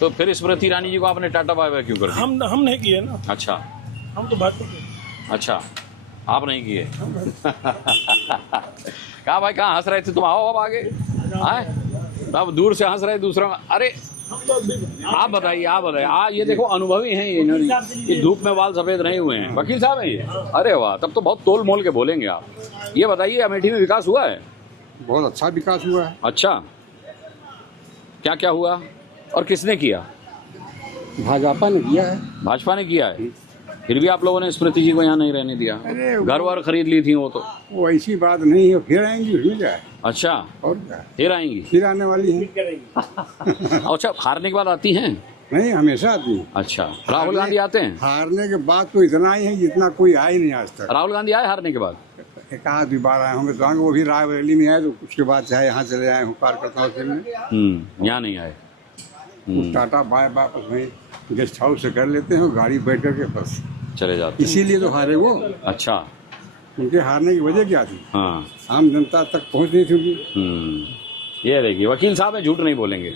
तो फिर स्मृति ईरानी जी को आपने टाटा बाय बाय क्यों कर दिया? हम नहीं किए ना। अच्छा, हम तो भाजपा के। अच्छा, आप नहीं किए। कहाँ भाई, कहाँ हंस रहे थे तुम? आओ अब आगे। अब दूर से हंस रहे दूसरों। अरे आप बताइए, ये देखो अनुभवी हैं ये धूप में बाल सफेद नहीं हुए हैं, वकील साहब हैं ये। अरे वाह, तब तो बहुत तोल मोल के बोलेंगे आप। ये बताइए, अमेठी में विकास हुआ है? बहुत अच्छा विकास हुआ है। अच्छा, क्या क्या हुआ और किसने किया? भाजपा ने किया है। भाजपा ने किया है। फिर भी आप लोगों ने स्मृति जी को यहाँ नहीं रहने दिया। घर वर खरीद ली थी वो तो। वो ऐसी बात नहीं है, फिर आएंगी, उसमें क्या है। अच्छा, और क्या, फिर आएंगी? फिर आने वाली हैं। अच्छा, हारने के बाद आती हैं? नहीं, हमेशा आती हैं। अच्छा, राहुल गांधी आते हैं? हारने के बाद तो इतना ही है जितना कोई आए नहीं आज तक। राहुल गांधी आए हारने के बाद? एक आध बार आए होंगे, तो वो भी रायबरेली में आए, तो उसके बाद चाहे यहाँ चले आए हूँ कार्यकर्ताओं से मिलने। यहाँ नहीं आए। टाटा बाय वापस वहीं गेस्ट हाउस से कर लेते हैं, गाड़ी बैठ करके बस चले जाते। इसीलिए तो हारे वो। अच्छा, उनके हारने की वजह क्या थी? हाँ, आम जनता तक पहुँच नहीं थी। ये देखिए, वकील साहब है, झूठ नहीं बोलेंगे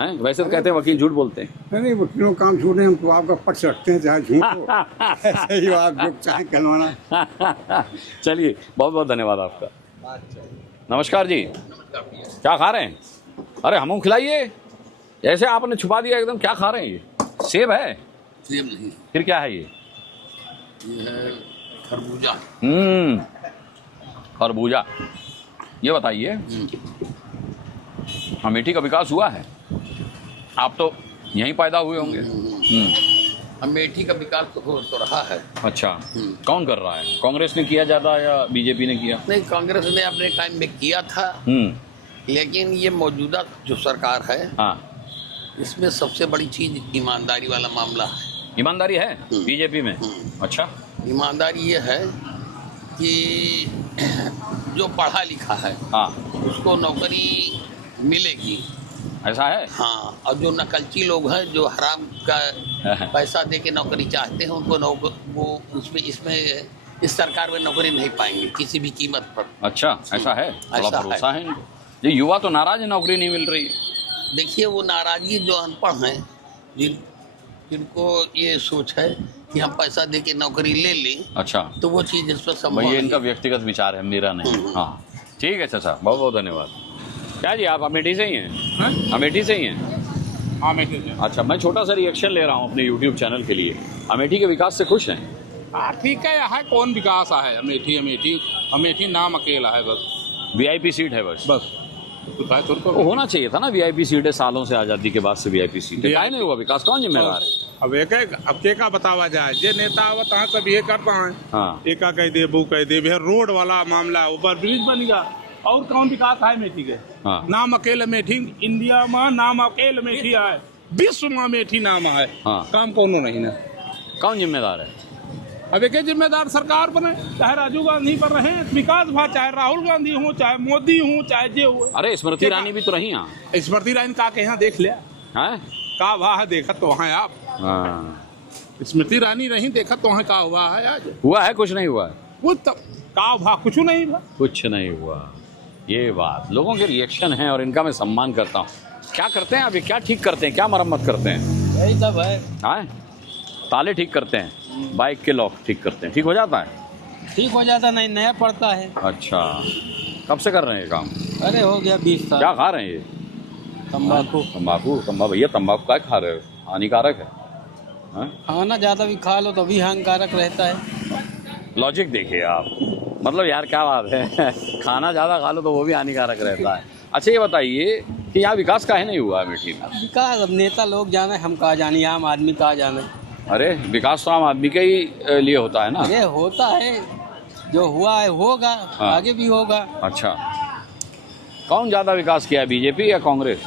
हैं? वैसे तो कहते हैं वकील झूठ बोलते हैं। नहीं, वकीलों काम झूठ नहीं, हम तो आपका पक्ष रखते हैं, चाहे झूठ हो। ऐसे ही आप जो चाहे कहलवाना। चलिए, बहुत बहुत धन्यवाद आपका। नमस्कार जी, क्या खा रहे हैं? अरे हमको खिलाइए। ऐसे आपने छुपा दिया एकदम, क्या खा रहे हैं? ये सेब है? सेब नहीं, फिर क्या है ये? ये है खरबूजा। खरबूजा। ये बताइए, अमेठी का विकास हुआ है? आप तो यहीं पैदा हुए होंगे। अमेठी का विकास तो हो तो रहा है। अच्छा, कौन कर रहा है? कांग्रेस ने किया ज़्यादा या बीजेपी ने किया? नहीं, कांग्रेस ने अपने टाइम में किया था, लेकिन ये मौजूदा जो सरकार है, हाँ, इसमें सबसे बड़ी चीज ईमानदारी वाला मामला है। ईमानदारी है बीजेपी में? अच्छा, ईमानदारी ये है कि जो पढ़ा लिखा है, हाँ, उसको नौकरी मिलेगी। ऐसा है? हाँ, और जो नकलची लोग हैं, जो हराम का पैसा दे के नौकरी चाहते हैं, उनको वो इसमें इस सरकार में नौकरी नहीं पाएंगे किसी भी कीमत पर। अच्छा, ऐसा है? थोड़ा भरोसा है इनको। ये युवा तो नाराज है, नौकरी नहीं मिल रही। देखिए, वो नाराजगी जो अनपढ़ हैं, जिनको ये सोच है कि हम पैसा दे के नौकरी ले लें, अच्छा, तो वो चीज़ इस पर संभव है। इनका व्यक्तिगत विचार है, मेरा नहीं। हाँ, ठीक है चाचा, बहुत बहुत धन्यवाद। क्या जी आप अमेठी से ही हैं? अमेठी से ही हैं? हाँ अमेठी से। अच्छा, मैं छोटा सा रिएक्शन ले रहा हूँ अपने यूट्यूब चैनल के लिए। अमेठी के विकास से खुश हैं? हाँ ठीक है, यहाँ कौन विकास है? अमेठी अमेठी अमेठी नाम अकेला है बस। वीआईपी सीट है बस? बस तो होना चाहिए था ना, वीआईपी सीट है, सालों से आज़ादी के बाद से वीआईपी सीट है, नहीं हुआ विकास, कौन जिम्मेदार है? अब एक अब के का बतावा जाए, जे नेता आवत है सब ये करता है। हाँ, एका कह दे वो कह दे, रोड वाला मामला ऊपर ब्रिज बन गया और कौन विकास है अमेठी के? हाँ, नाम अकेले अमेठी इंडिया में नाम अकेले अमेठी है, विश्व में अमेठी नाम है। हाँ, काम कौन नहीं ना, कौन जिम्मेदार है? अब एक जिम्मेदार सरकार बने, चाहे राजीव गांधी पर रहे विकास भा, चाहे राहुल गांधी हो, चाहे मोदी हो, चाहे जे हो। अरे स्मृति ईरानी भी तो रही यहाँ। स्मृति ईरानी का यहाँ देख लिया है का हुआ है, देखा तो वहाँ आप। हाँ, स्मृति ईरानी नहीं देखा तो वहाँ का हुआ है आज? हुआ है, कुछ नहीं हुआ है। वो तब का भा कुछ नहीं हुआ, कुछ नहीं हुआ। ये बात, लोगों के रिएक्शन है और इनका मैं सम्मान करता हूँ। क्या करते हैं अभी, क्या ठीक करते हैं, क्या मरम्मत करते हैं? यही सब है। हाँ, ताले ठीक करते हैं, बाइक के लॉक ठीक करते हैं, ठीक हो जाता है? ठीक हो जाता, नहीं नया पड़ता है। अच्छा, कब से कर रहे हैं ये काम? अरे हो गया 20 साल। क्या खा रहे हैं ये? तम्बाकू। तम्बाकू? भैया तम्बाकू क्या खा रहे हो, हानिकारक है। हाँ? खाना ज़्यादा भी खा लो तो भी हानिकारक रहता है। लॉजिक देखिए आप, मतलब यार क्या बात है खाना ज़्यादा खा लो तो वो भी हानिकारक रहता है। अच्छा ये बताइए कि यहाँ विकास काहे नहीं हुआ अमेठी में? विकास अब नेता लोग जाने, हम कहाँ जाने, आम आदमी कहाँ जाने। अरे विकास तो आम आदमी के ही लिए होता है ना। अरे होता है, जो हुआ है होगा। हाँ। आगे भी होगा। अच्छा, कौन ज़्यादा विकास किया है, बीजेपी या कांग्रेस?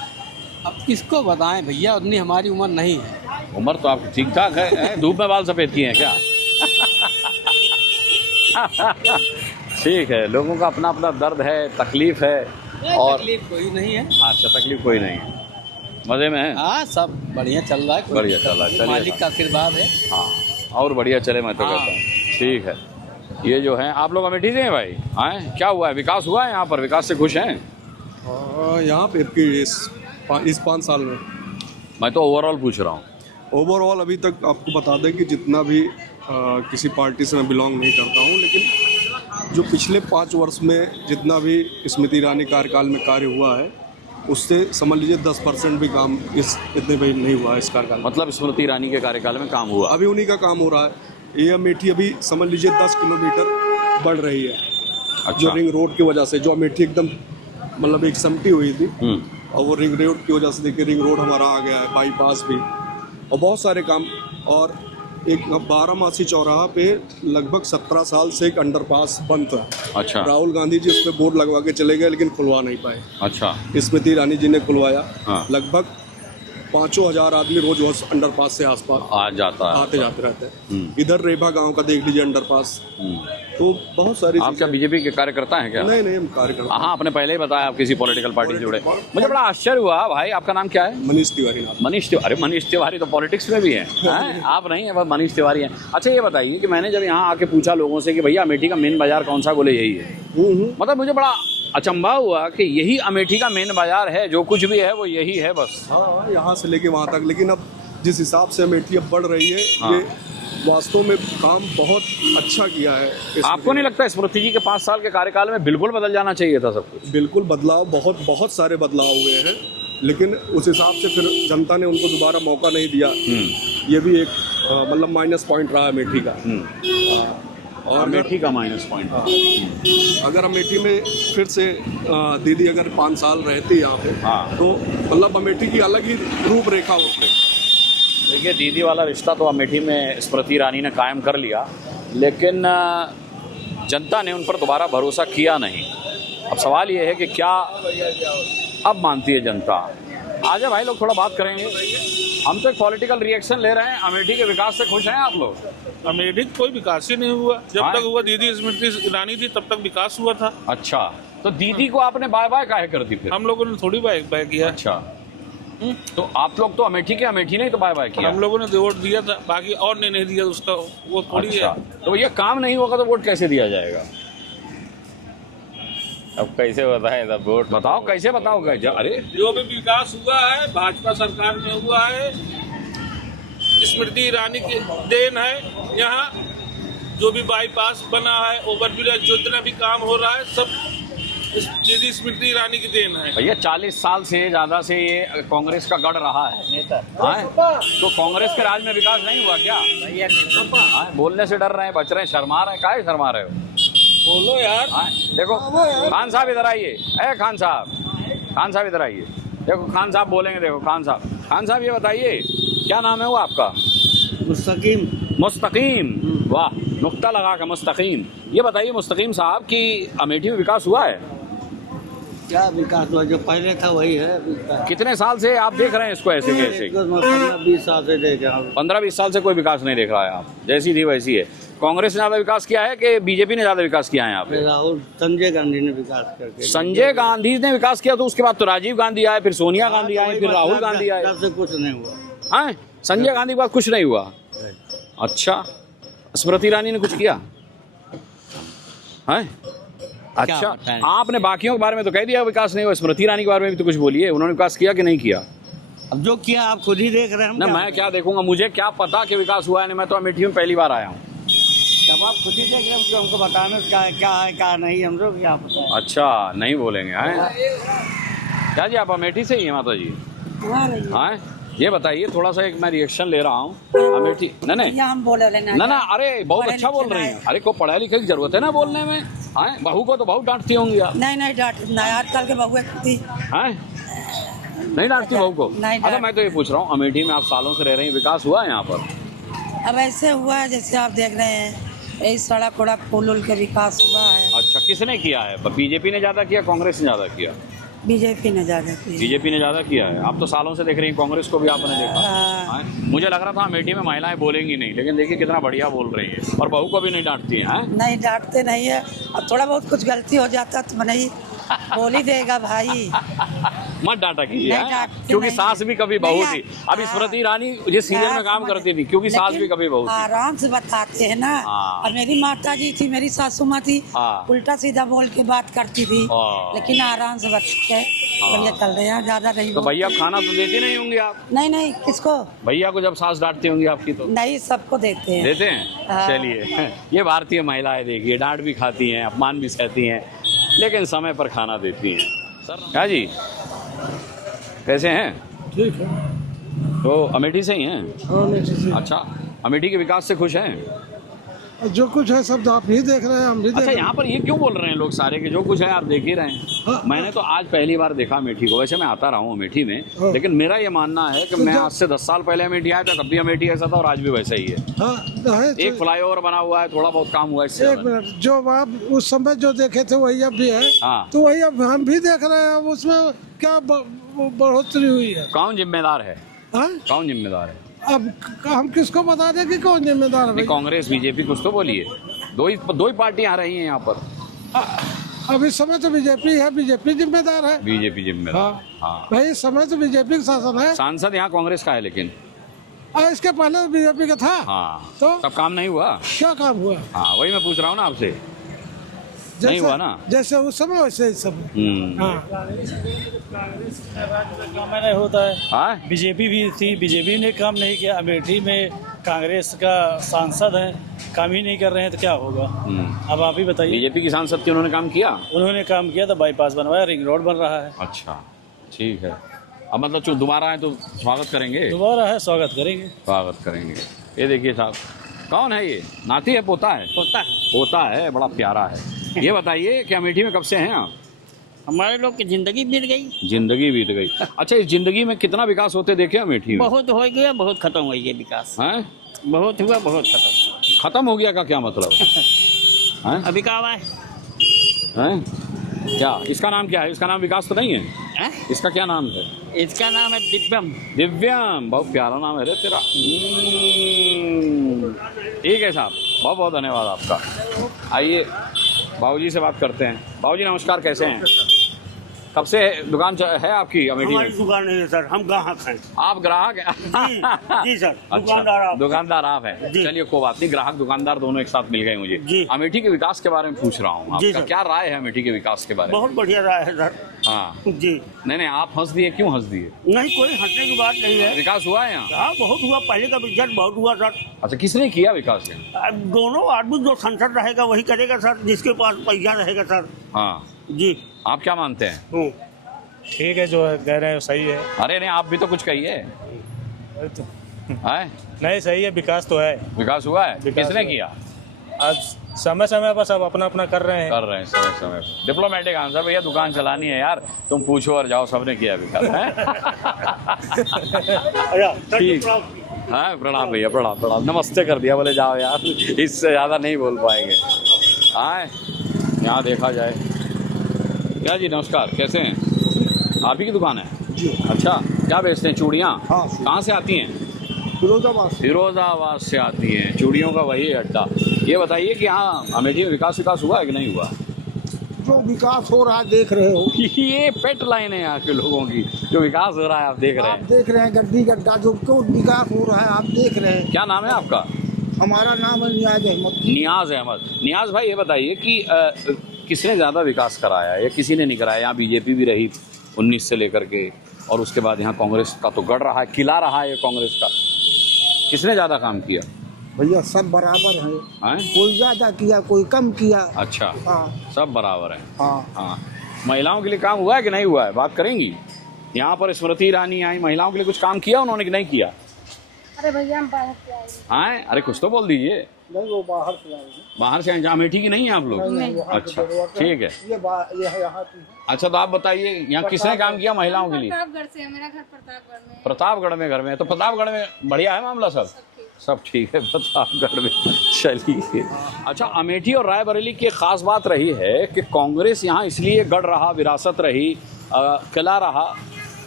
अब किसको बताएं भैया, उतनी हमारी उम्र नहीं है। उम्र तो आपकी ठीक ठाक है, धूप में बाल सफ़ेद किए हैं क्या? ठीक है, लोगों का अपना अपना दर्द है, तकलीफ है, और तकलीफ कोई नहीं है। अच्छा, तकलीफ कोई नहीं है, मज़े में है। हाँ सब बढ़िया चल रहा है, बढ़िया चल रहा है, चलिए मालिक का आशीर्वाद है। हाँ, और बढ़िया चले, मैं तो कहता हूँ। ठीक है, ये जो है आप लोग अमेठी से हैं भाई? हाँ, क्या हुआ है, विकास हुआ है यहाँ पर, विकास से खुश हैं? यहाँ पे इस 5 साल में मैं तो ओवरऑल पूछ रहा हूँ। ओवरऑल अभी तक आपको बता दें कि जितना भी किसी पार्टी से मैं बिलोंग नहीं करता हूँ, लेकिन जो पिछले 5 वर्ष में जितना भी स्मृति ईरानी कार्यकाल में कार्य हुआ है, उससे समझ लीजिए 10% भी काम इतने भी नहीं हुआ है इस कार्यकाल में। मतलब स्मृति ईरानी के कार्यकाल में काम हुआ? अभी उन्हीं का काम हो रहा है। ये अमेठी अभी समझ लीजिए 10 किलोमीटर बढ़ रही है। अच्छा। जो रिंग रोड की वजह से, जो अमेठी एकदम मतलब एक समटी हुई थी, और वो रिंग रोड की वजह से देखिए रिंग रोड हमारा आ गया है, बाईपास भी, और बहुत सारे काम। और एक 12मासी चौराहा पे लगभग 17 साल से एक अंडरपास बंद था। अच्छा। राहुल गांधी जी उस पर बोर्ड लगवा के चले गए, लेकिन खुलवा नहीं पाए। अच्छा। स्मृति ईरानी जी ने खुलवाया। हाँ। लगभग 5,000 आदमी रोज उस अंडरपास से आसपास आते जाते रहते हैं। इधर रेभा गांव का देख लीजिए अंडरपास। तो बहुत सारी। आप क्या बीजेपी के कार्यकर्ता हैं क्या? नहीं नहीं, हम कार्यकर्ता। हाँ, आपने पहले ही बताया आप किसी पॉलिटिकल पार्टी से जुड़े। मुझे बड़ा आश्चर्य हुआ भाई, आपका नाम क्या है? मनीष तिवारी। मनीष तिवारी? अरे मनीष तिवारी तो पॉलिटिक्स में भी हैं। आप नहीं है, बस मनीष तिवारी हैं। अच्छा ये बताइए कि मैंने जब यहाँ आके पूछा लोगों से कि भैया अमेठी का मेन बाजार कौन सा, बोले यही है। मतलब मुझे बड़ा अचंभा हुआ कि यही अमेठी का मेन बाजार है, जो कुछ भी है वो यही है बस। हाँ, यहाँ से लेके वहाँ तक। लेकिन अब जिस हिसाब से अमेठी अब बढ़ रही है, हाँ। ये वास्तव में काम बहुत अच्छा किया है। आपको नहीं लगता स्मृति जी के 5 साल के कार्यकाल में बिल्कुल बदल जाना चाहिए था सब कुछ? बिल्कुल बदलाव, बहुत सारे बदलाव हुए हैं, लेकिन उस हिसाब से फिर जनता ने उनको दोबारा मौका नहीं दिया। ये भी एक मतलब माइनस पॉइंट रहा अमेठी का। और अमेठी का माइनस पॉइंट। अगर अमेठी में फिर से दीदी अगर 5 साल रहती यहाँ पे, तो मतलब अमेठी की अलग ही रूपरेखा होती। देखिए, दीदी वाला रिश्ता तो अमेठी में स्मृति ईरानी ने कायम कर लिया, लेकिन जनता ने उन पर दोबारा भरोसा किया नहीं। अब सवाल ये है कि क्या अब मानती है जनता? आजा भाई लोग थोड़ा बात करेंगे। हम तो एक पॉलिटिकल रिएक्शन ले रहे हैं। अमेठी के विकास से खुश हैं आप लोग? अमेठी कोई विकास ही नहीं हुआ। जब तक हुआ दीदी स्मृति ईरानी थी तब तक विकास हुआ था। अच्छा, तो दीदी को आपने बाय बाय काहे कर दी फिर? हम लोगों ने थोड़ी बाय किया। अच्छा, तो आप लोग तो अमेठी के अमेठी नहीं तो बाय बाय किया? हम लोगों ने वोट दिया था, बाकी और ने नहीं दिया उसका, वो थोड़ी अच्छा, है। तो ये काम नहीं होगा तो वोट कैसे दिया जाएगा? अब कैसे बताएं तब वोट? बताओ कैसे, बताओ कैसे? अरे जो भी विकास हुआ है भाजपा सरकार में हुआ है, स्मृति ईरानी की देन है। यहाँ जो भी बाईपास बना है, ओवरब्रिज, जितना भी काम हो रहा है सब दीदी स्मृति ईरानी की देन है। भैया 40 साल से ज्यादा से ये कांग्रेस का गढ़ रहा है। तो कांग्रेस के राज में विकास नहीं हुआ क्या? बोलने से डर रहे हैं, बच रहे हैं, शर्मा रहे हैं। काहे शर्मा रहे हो? बोलो यार। देखो खान साहब इधर आइए। खान साहब इधर आइए। देखो खान साहब बोलेंगे। देखो खान साहब ये बताइए क्या नाम है वो आपका? मुस्तकीम। वाह, नुक्ता लगा कर मुस्तकीम। ये बताइए मुस्तकीम साहब कि अमेठी में विकास हुआ है? क्या विकास हुआ? जो पहले था वही है। कितने साल से आप देख रहे हैं इसको ऐसे कैसे? 15-20 साल से देख रहा हूँ। 15-20 साल से कोई विकास नहीं देख रहा है आप? जैसी थी वैसी है। कांग्रेस ने ज्यादा विकास किया है कि बीजेपी ने ज्यादा विकास किया है यहाँ पे? संजय गांधी ने विकास करके। संजय गांधी ने विकास किया, तो उसके बाद तो राजीव गांधी आए, फिर सोनिया गांधी आए, फिर राहुल गांधी आए। कुछ नहीं हुआ। हाँ, संजय गांधी के बाद कुछ नहीं हुआ। अच्छा, स्मृति ईरानी ने कुछ किया है? अच्छा, आपने बाकियों के बारे में तो कह दिया विकास नहीं हुआ, स्मृति ईरानी के बारे में भी तो कुछ बोलिए। उन्होंने विकास किया कि नहीं किया? अब जो किया आप खुद ही देख रहे हैं। ना मैं क्या देखूंगा, मुझे क्या पता कि विकास हुआ है नहीं। मैं तो अमेठी में पहली बार आया हूँ। जब आप खुद ही देख रहे हैं हमको बताना क्या है क्या नहीं, हम लोग क्या पता। अच्छा, नहीं बोलेंगे हैं? क्या जी आप अमेठी से ही हैं माता जी? हाँ, ये बताइए थोड़ा सा, एक मैं रिएक्शन ले रहा हूँ अमेठी। नहीं हम बोले ना, अरे बहुत अच्छा बोल रही हैं। अरे को पढ़ाई लिखे की जरूरत है ना बोलने में। हाँ, बहू को तो बहुत डांटती होंगी आप। नहीं डांटती, आजकल के बहू हाँ, नहीं डांटती बहू को? अच्छा, मैं तो ये पूछ रहा हूँ अमेठी में आप सालों से रह रही हैं, विकास हुआ है यहाँ पर? अब ऐसे हुआ है जैसे आप देख रहे हैं, यही सड़क उड़क पुल उल के विकास हुआ है। अच्छा, किसने किया है? बीजेपी ने ज्यादा किया, कांग्रेस ने ज्यादा किया? बीजेपी ने ज्यादा किया। बीजेपी ने ज्यादा किया है। आप तो सालों से देख रही हैं, कांग्रेस को भी आपने देखा। मुझे लग रहा था अमेठी में महिलाएं बोलेंगी नहीं, लेकिन देखिए कितना बढ़िया बोल रही है, और बहू को भी नहीं डांटती है। नहीं डांटते नहीं है। अब थोड़ा बहुत कुछ गलती हो जाता तो नहीं बोल ही देगा भाई। मत डांटा कीजिए, क्योंकि सास भी कभी बहू थी। अभी स्मृति ईरानी जिस सीरियल में काम करती थी, क्योंकि सास भी कभी बहू थी। आराम से बताते हैं ना। और मेरी माता जी थी, मेरी सासू माँ थी, उल्टा सीधा बोल के बात करती थी, लेकिन आराम से बढ़िया चल रहे हैं, ज्यादा नहीं। तो भैया खाना तो देते नहीं होंगे आप? नहीं, किसको? भैया को जब सास डांटती होंगी आपकी तो? नहीं, सबको देते हैं। देते हैं? चलिए, ये भारतीय महिलाएं देखिए, डांट भी खाती हैं, अपमान भी सहती हैं, लेकिन समय पर खाना देती हैं। सर क्या जी, कैसे हैं? ठीक है। तो अमेठी से ही हैं? अमेठी से। अच्छा, अमेठी के विकास से खुश हैं? जो कुछ है सब आप ही देख रहे हैं, हम भी अच्छा, यहाँ पर ये क्यों बोल रहे हैं लोग सारे कि जो कुछ है आप देख ही रहे हैं? मैंने तो आज पहली बार देखा अमेठी को। वैसे मैं आता रहा हूँ अमेठी में, लेकिन मेरा ये मानना है कि मैं आज से 10 साल पहले अमेठी आया था, तब भी अमेठी ऐसा था और आज भी वैसा ही है। एक फ्लाईओवर बना हुआ है, थोड़ा बहुत काम हुआ है इससे। एक मिनट, जो आप उस समय जो देखे थे वही अब भी है। तो वही अब हम भी देख रहे हैं। उसमें क्या बढ़ोतरी हुई है? कौन जिम्मेदार है? कौन जिम्मेदार है? अब हम किसको बता दें कि कौन जिम्मेदार है? कांग्रेस बीजेपी कुछ तो बोलिए। दो ही पार्टियां आ रही हैं यहाँ पर। अब इस समय तो बीजेपी है, बीजेपी जिम्मेदार है। बीजेपी जिम्मेदार। हाँ भाई, इस समय तो बीजेपी का शासन है। सांसद यहाँ कांग्रेस का है, लेकिन इसके पहले तो बीजेपी का था। हाँ, तो तब काम नहीं हुआ। क्या काम हुआ? हाँ, वही मैं पूछ रहा हूँ ना आपसे। नहीं हुआ ना? जैसे उस समय वैसे इस समय। नहीं होता है। बीजेपी भी थी, बीजेपी ने काम नहीं किया। अमेठी में कांग्रेस का सांसद है, काम ही नहीं कर रहे हैं तो क्या होगा? अब आप ही बताइए। बीजेपी की सांसद थी, उन्होंने काम किया? उन्होंने काम किया था, बाईपास बनवाया, रिंग रोड बन रहा है। अच्छा, ठीक है। अब मतलब जो दोबारा है तो स्वागत करेंगे? दोबारा है, स्वागत करेंगे। स्वागत करेंगे। ये देखिए साहब, कौन है ये? नाती है, पोता है? पोता है, बड़ा प्यारा है। ये बताइए कि अमेठी में कब से हैं आप? हमारे लोग की जिंदगी बीत गई। जिंदगी बीत गई। अच्छा, इस जिंदगी में कितना विकास होते देखे अमेठी में? बहुत हो गया, बहुत खत्म हो गया विकास। हैं? बहुत हुआ, बहुत खत्म। खत्म हो गया का क्या मतलब है? अभी कहाँ है? क्या इसका नाम क्या है? इसका नाम विकास तो नहीं है? इसका क्या नाम है? इसका नाम है दिव्यम। दिव्यम, बहुत प्यारा नाम है रे तेरा। ठीक है साहब, बहुत बहुत धन्यवाद आपका। आइए बाबूजी से बात करते हैं। बाबूजी नमस्कार, कैसे हैं? कब से दुकान है आपकी अमेठी में? हमारी दुकान नहीं है सर, हम ग्राहक हैं। आप ग्राहक हैं? जी सर। अच्छा, दुकानदार आप हैं। चलिए कोई बात नहीं, ग्राहक दुकानदार दोनों एक साथ मिल गए मुझे। अमेठी के विकास के बारे में पूछ रहा हूँ, आपका क्या राय है अमेठी के विकास के बारे में? बहुत बढ़िया राय है सर। हाँ जी। नहीं, आप हंस दिए, क्यों हंस दिए? नहीं, कोई हंसने की बात नहीं है। विकास हुआ है यहाँ? हाँ, बहुत हुआ। पहले का विकास बहुत हुआ सर। अच्छा, किसने किया विकास? दोनों आदमी, जो संसद रहेगा वही करेगा सर, जिसके पास पैसा रहेगा सर। हाँ जी। आप क्या मानते हैं? ठीक है, जो कह रहे हैं सही है। अरे नहीं, आप भी तो कुछ कहिए। है नहीं, सही है, विकास तो है। विकास हुआ है? किसने किया? आज समय समय पर सब अपना अपना कर रहे हैं समय समय। डिप्लोमेटिक आंसर भैया, दुकान चलानी है यार, तुम पूछो और जाओ, सबने किया विकास है। ठीक है, प्रणाम भैया, प्रणाम प्रणाम, नमस्ते कर दिया, बोले जाओ यार, इससे ज़्यादा नहीं बोल पाएंगे। हाँ, यहाँ देखा जाए। क्या जी, नमस्कार, कैसे हैं? आप ही की दुकान है जी? अच्छा, क्या बेचते हैं? चूड़ियाँ? हाँ। कहाँ से आती हैं? फिरोजाबाद से आती हैं, चूड़ियों का वही अड्डा। ये बताइए कि यहाँ अमेठी में विकास हुआ है कि नहीं हुआ? जो विकास हो रहा है देख रहे हो। ये पेट लाइन है यहाँ के लोगों की, जो विकास हो रहा है आप देख रहे हैं। आप देख रहे हैं गड्डी गड्ढा जो क्यों विकास हो रहा है आप देख रहे हैं। क्या नाम है आपका? हमारा नाम है नियाज अहमद। नियाज अहमद। नियाज भाई, ये बताइए कि किसने ज़्यादा विकास कराया या किसी ने नहीं कराया? यहाँ बीजेपी भी रही 19 से लेकर के, और उसके बाद यहाँ कांग्रेस का तो गढ़ रहा है, किला रहा है ये कांग्रेस का। किसने ज़्यादा काम किया? भैया सब बराबर हैं। कोई ज़्यादा किया, कोई कम किया। अच्छा, हाँ, सब बराबर है। हाँ हाँ। महिलाओं के लिए काम हुआ है कि नहीं हुआ है? बात करेंगी। यहाँ पर स्मृति ईरानी आई, महिलाओं के लिए कुछ काम किया उन्होंने कि नहीं किया? अरे भैया हम बाहर से आए। हाँ, अरे कुछ तो बोल दीजिए। नहीं, वो बाहर से आए। बाहर से आए? अमेठी की नहीं है आप लोग? नहीं। अच्छा, ठीक है। ये यहाँ की है। अच्छा, तो आप बताइए यहाँ किसने काम किया महिलाओं के लिए? प्रतापगढ़ से, मेरा घर प्रतापगढ़ में। प्रतापगढ़ में घर में? तो प्रतापगढ़ में बढ़िया है मामला सब ठीक है प्रतापगढ़ में। चलिए, अच्छा, अमेठी और रायबरेली की खास बात रही है कि कांग्रेस यहाँ इसलिए गढ़ रहा, विरासत रही, किला रहा,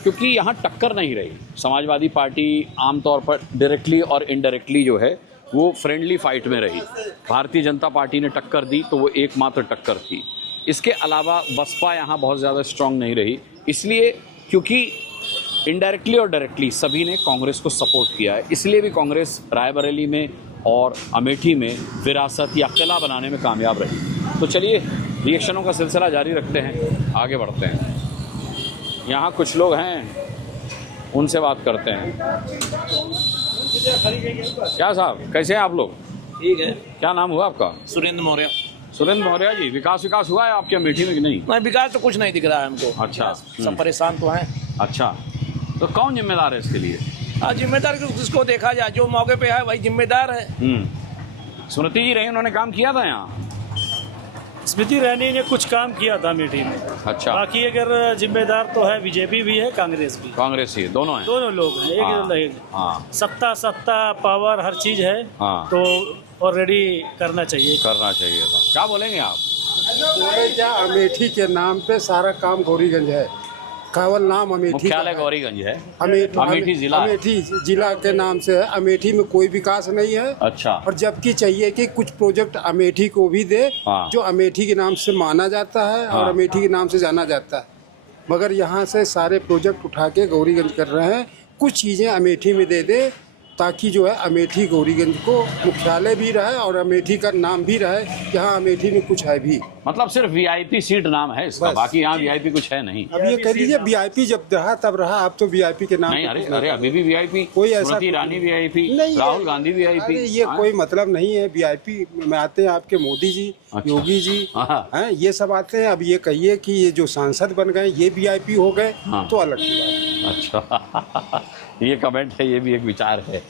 क्योंकि यहाँ टक्कर नहीं रही। समाजवादी पार्टी आमतौर पर डायरेक्टली और इनडायरेक्टली जो है वो फ्रेंडली फाइट में रही। भारतीय जनता पार्टी ने टक्कर दी तो वो एकमात्र टक्कर थी। इसके अलावा बसपा यहाँ बहुत ज़्यादा स्ट्रांग नहीं रही, इसलिए क्योंकि इनडायरेक्टली और डायरेक्टली सभी ने कांग्रेस को सपोर्ट किया है, इसलिए भी कांग्रेस रायबरेली में और अमेठी में विरासत या किला बनाने में कामयाब रही। तो चलिए, रिएक्शनों का सिलसिला जारी रखते हैं, आगे बढ़ते हैं। यहाँ कुछ लोग हैं, उनसे बात करते हैं। क्या साहब, कैसे हैं आप लोग? ठीक है। क्या नाम हुआ आपका? सुरेंद्र मौर्य। सुरेंद्र मौर्य जी, विकास हुआ है आपके अमेठी में कि नहीं? नहीं, विकास तो कुछ नहीं दिख रहा है हमको। अच्छा, सब परेशान तो हैं। अच्छा, तो कौन जिम्मेदार है इसके लिए? हाँ, जिम्मेदार किसको देखा जाए, जो मौके पे है वही जिम्मेदार है। स्मृति जी रही, उन्होंने काम किया था यहाँ? स्मृति ईरानी ने कुछ काम किया था अमेठी में। अच्छा, बाकी अगर जिम्मेदार तो है बीजेपी भी है, कांग्रेस भी। कांग्रेस ही, दोनों हैं? दोनों लोग हैं, एक हाँ। सत्ता पावर हर चीज है। हाँ। तो ऑलरेडी करना चाहिए था। क्या बोलेंगे आप? क्या अमेठी के नाम पे सारा काम गौरीगंज है, केवल नाम अमेठी, मुख्यालय गौरीगंज है, अमेठी जिला के नाम से है। अमेठी में कोई विकास नहीं है। अच्छा, और जबकि चाहिए कि कुछ प्रोजेक्ट अमेठी को भी दे। हाँ। जो अमेठी के नाम से माना जाता है। हाँ। और अमेठी के नाम से जाना जाता है, मगर यहाँ से सारे प्रोजेक्ट उठा के गौरीगंज कर रहे हैं। कुछ चीज़ें अमेठी में दे दे ताकि जो है अमेठी गौरीगंज को मुख्यालय भी रहे और अमेठी का नाम भी रहे, यहाँ अमेठी में कुछ है भी। मतलब सिर्फ वीआईपी सीट नाम है इसका, बाकी यहाँ वीआईपी कुछ है नहीं। अब ये कह लीजिए वीआईपी जब रहा तब रहा, अब तो वीआईपी के नाम नहीं। अरे अभी भी वीआईपी, कोई ऐसा स्मृति ईरानी वीआईपी, राहुल गांधी वीआईपी। ये कोई मतलब नहीं है। वीआईपी में आते हैं आपके मोदी जी, योगी जी हैं, ये सब आते हैं। अब ये कहिए कि ये जो सांसद बन गए ये वीआईपी हो गए, तो अलग बात। अच्छा, ये कमेंट है, ये भी एक विचार है।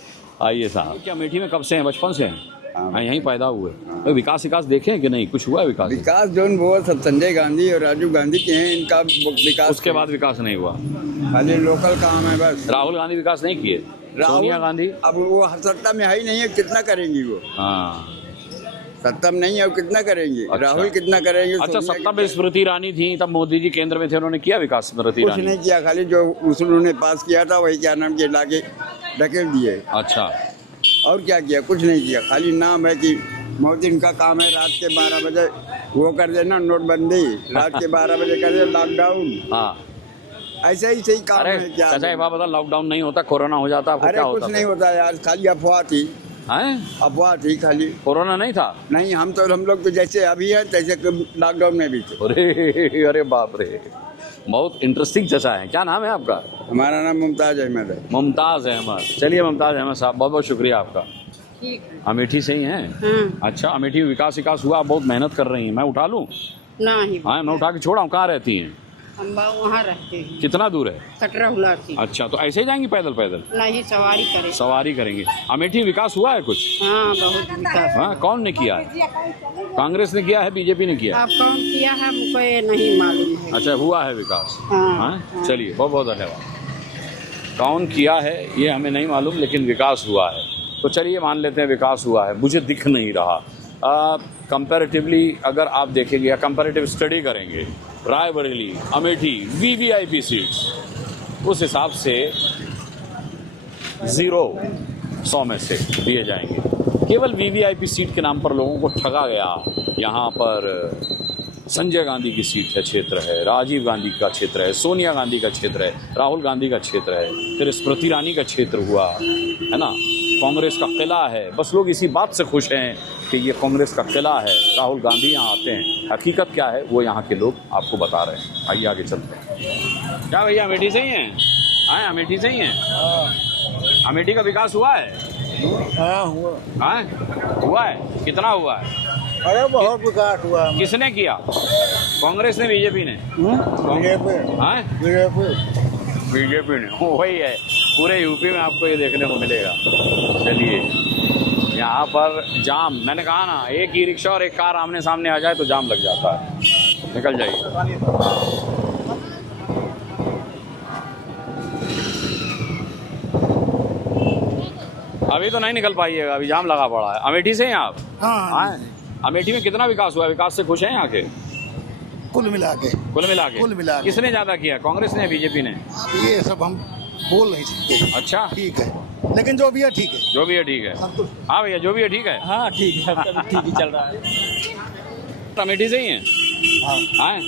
आइए साहब, क्या अमेठी में कब से हैं? बचपन से हैं? यहीं पैदा हुए। तो विकास देखें कि नहीं, कुछ हुआ है विकास? विकास जो वो सब संजय गांधी और राजीव गांधी के हैं, इनका विकास। उसके बाद विकास नहीं हुआ, खाली लोकल काम है बस। राहुल गांधी विकास नहीं किए, सोनिया गांधी अब वो सत्ता में है ही नहीं है, कितना करेंगी वो? हाँ, सत्ता में नहीं है, कितना करेंगे? अच्छा। राहुल कितना करेंगे? अच्छा, सत्ता में स्मृति ईरानी थी, तब मोदी जी केंद्र में थे, उन्होंने किया विकास? स्मृति कुछ ईरानी नहीं किया, खाली जो उन्होंने पास किया था वही क्या नाम के लाके ढकेल दिए। अच्छा, और क्या किया? कुछ नहीं किया, खाली नाम है कि मोदी का काम है रात के 12 बजे वो कर देना नोटबंदी, रात के 12 बजे कर देना लॉकडाउन। हाँ, ऐसे ही सही काम है। क्या चाचा एक बात बता, लॉकडाउन नहीं होता, कोरोना हो जाता, आपको क्या होता? कुछ नहीं होता यार, खाली अफवाह थी। अफवाह थी खाली, कोरोना नहीं था। नहीं, हम लोग तो जैसे अभी है तैसे लॉकडाउन में भी थे। अरे बाप रे, बहुत इंटरेस्टिंग चचा है। क्या नाम है आपका? हमारा नाम मुमताज अहमद है। मुमताज अहमद। चलिए मुमताज अहमद साहब, बहुत बहुत शुक्रिया आपका। ठीक है। अमेठी से ही हैं? अच्छा, अमेठी में विकास हुआ, बहुत मेहनत कर रही हैं। मैं उठा लूँ? नहीं हाँ, मैं उठा के छोड़ा हूँ। कहाँ रहती हैं? हम वहाँ रहते हैं। कितना दूर है? कटरा हुलासी। अच्छा, तो ऐसे ही जाएंगी पैदल पैदल? नहीं, सवारी करें। सवारी करेंगे। अमेठी विकास हुआ है कुछ? हाँ, बहुत विकास। हाँ, कौन ने किया है? कांग्रेस ने किया है, बीजेपी ने किया है? आप कौन किया है हमको ये नहीं मालूम है। अच्छा, हुआ है विकास? हाँ, हाँ? चलिए, बहुत बहुत धन्यवाद। कौन किया है ये हमें नहीं मालूम, लेकिन विकास हुआ है। तो चलिए मान लेते हैं विकास हुआ है। मुझे दिख नहीं रहा। कंपैरेटिवली अगर आप देखेंगे या कंपैरेटिव स्टडी करेंगे, रायबरेली, अमेठी, वीवीआईपी सीट्स, उस हिसाब से 0-100 में से दिए जाएंगे। केवल वीवीआईपी सीट के नाम पर लोगों को ठगा गया। यहाँ पर संजय गांधी की सीट है, क्षेत्र है, राजीव गांधी का क्षेत्र है, सोनिया गांधी का क्षेत्र है, राहुल गांधी का क्षेत्र है, फिर स्मृति ईरानी का क्षेत्र हुआ है ना, कांग्रेस का किला है। बस लोग इसी बात से खुश हैं कि ये कांग्रेस का किला है, राहुल गांधी यहाँ आते हैं। हकीकत क्या है वो यहाँ के लोग आपको बता रहे हैं। आइए आगे चलते हैं। क्या भैया अमेठी से ही हैं? हाँ, अमेठी से ही हैं। अमेठी का विकास हुआ है? हाँ, हुआ। हाँ, हुआ है। कितना हुआ है? अरे बहुत विकास हुआ है। किसने किया? कांग्रेस ने, बीजेपी ने? बीजेपी ने। वही है, पूरे यूपी में आपको ये देखने को मिलेगा। चलिए, यहाँ पर जाम, मैंने कहा ना, एक ई रिक्शा और एक कार आमने सामने आ जाए तो जाम लग जाता है। निकल जाइए। अभी तो नहीं निकल पाइएगा, अभी जाम लगा पड़ा है। अमेठी से हैं आप? हाँ। अमेठी में कितना विकास हुआ है? विकास से खुश हैं यहाँ के? कुल मिला के किसने ज्यादा किया, कांग्रेस ने, बीजेपी ने? ये सब हम बोल नहीं सकते। अच्छा, ठीक है, लेकिन जो भी है ठीक है। जो भी है ठीक है। हाँ भैया, जो भी है ठीक है। हाँ ठीक है, ठीक ही चल रहा है। अमेठी से ही हैं? हाँ।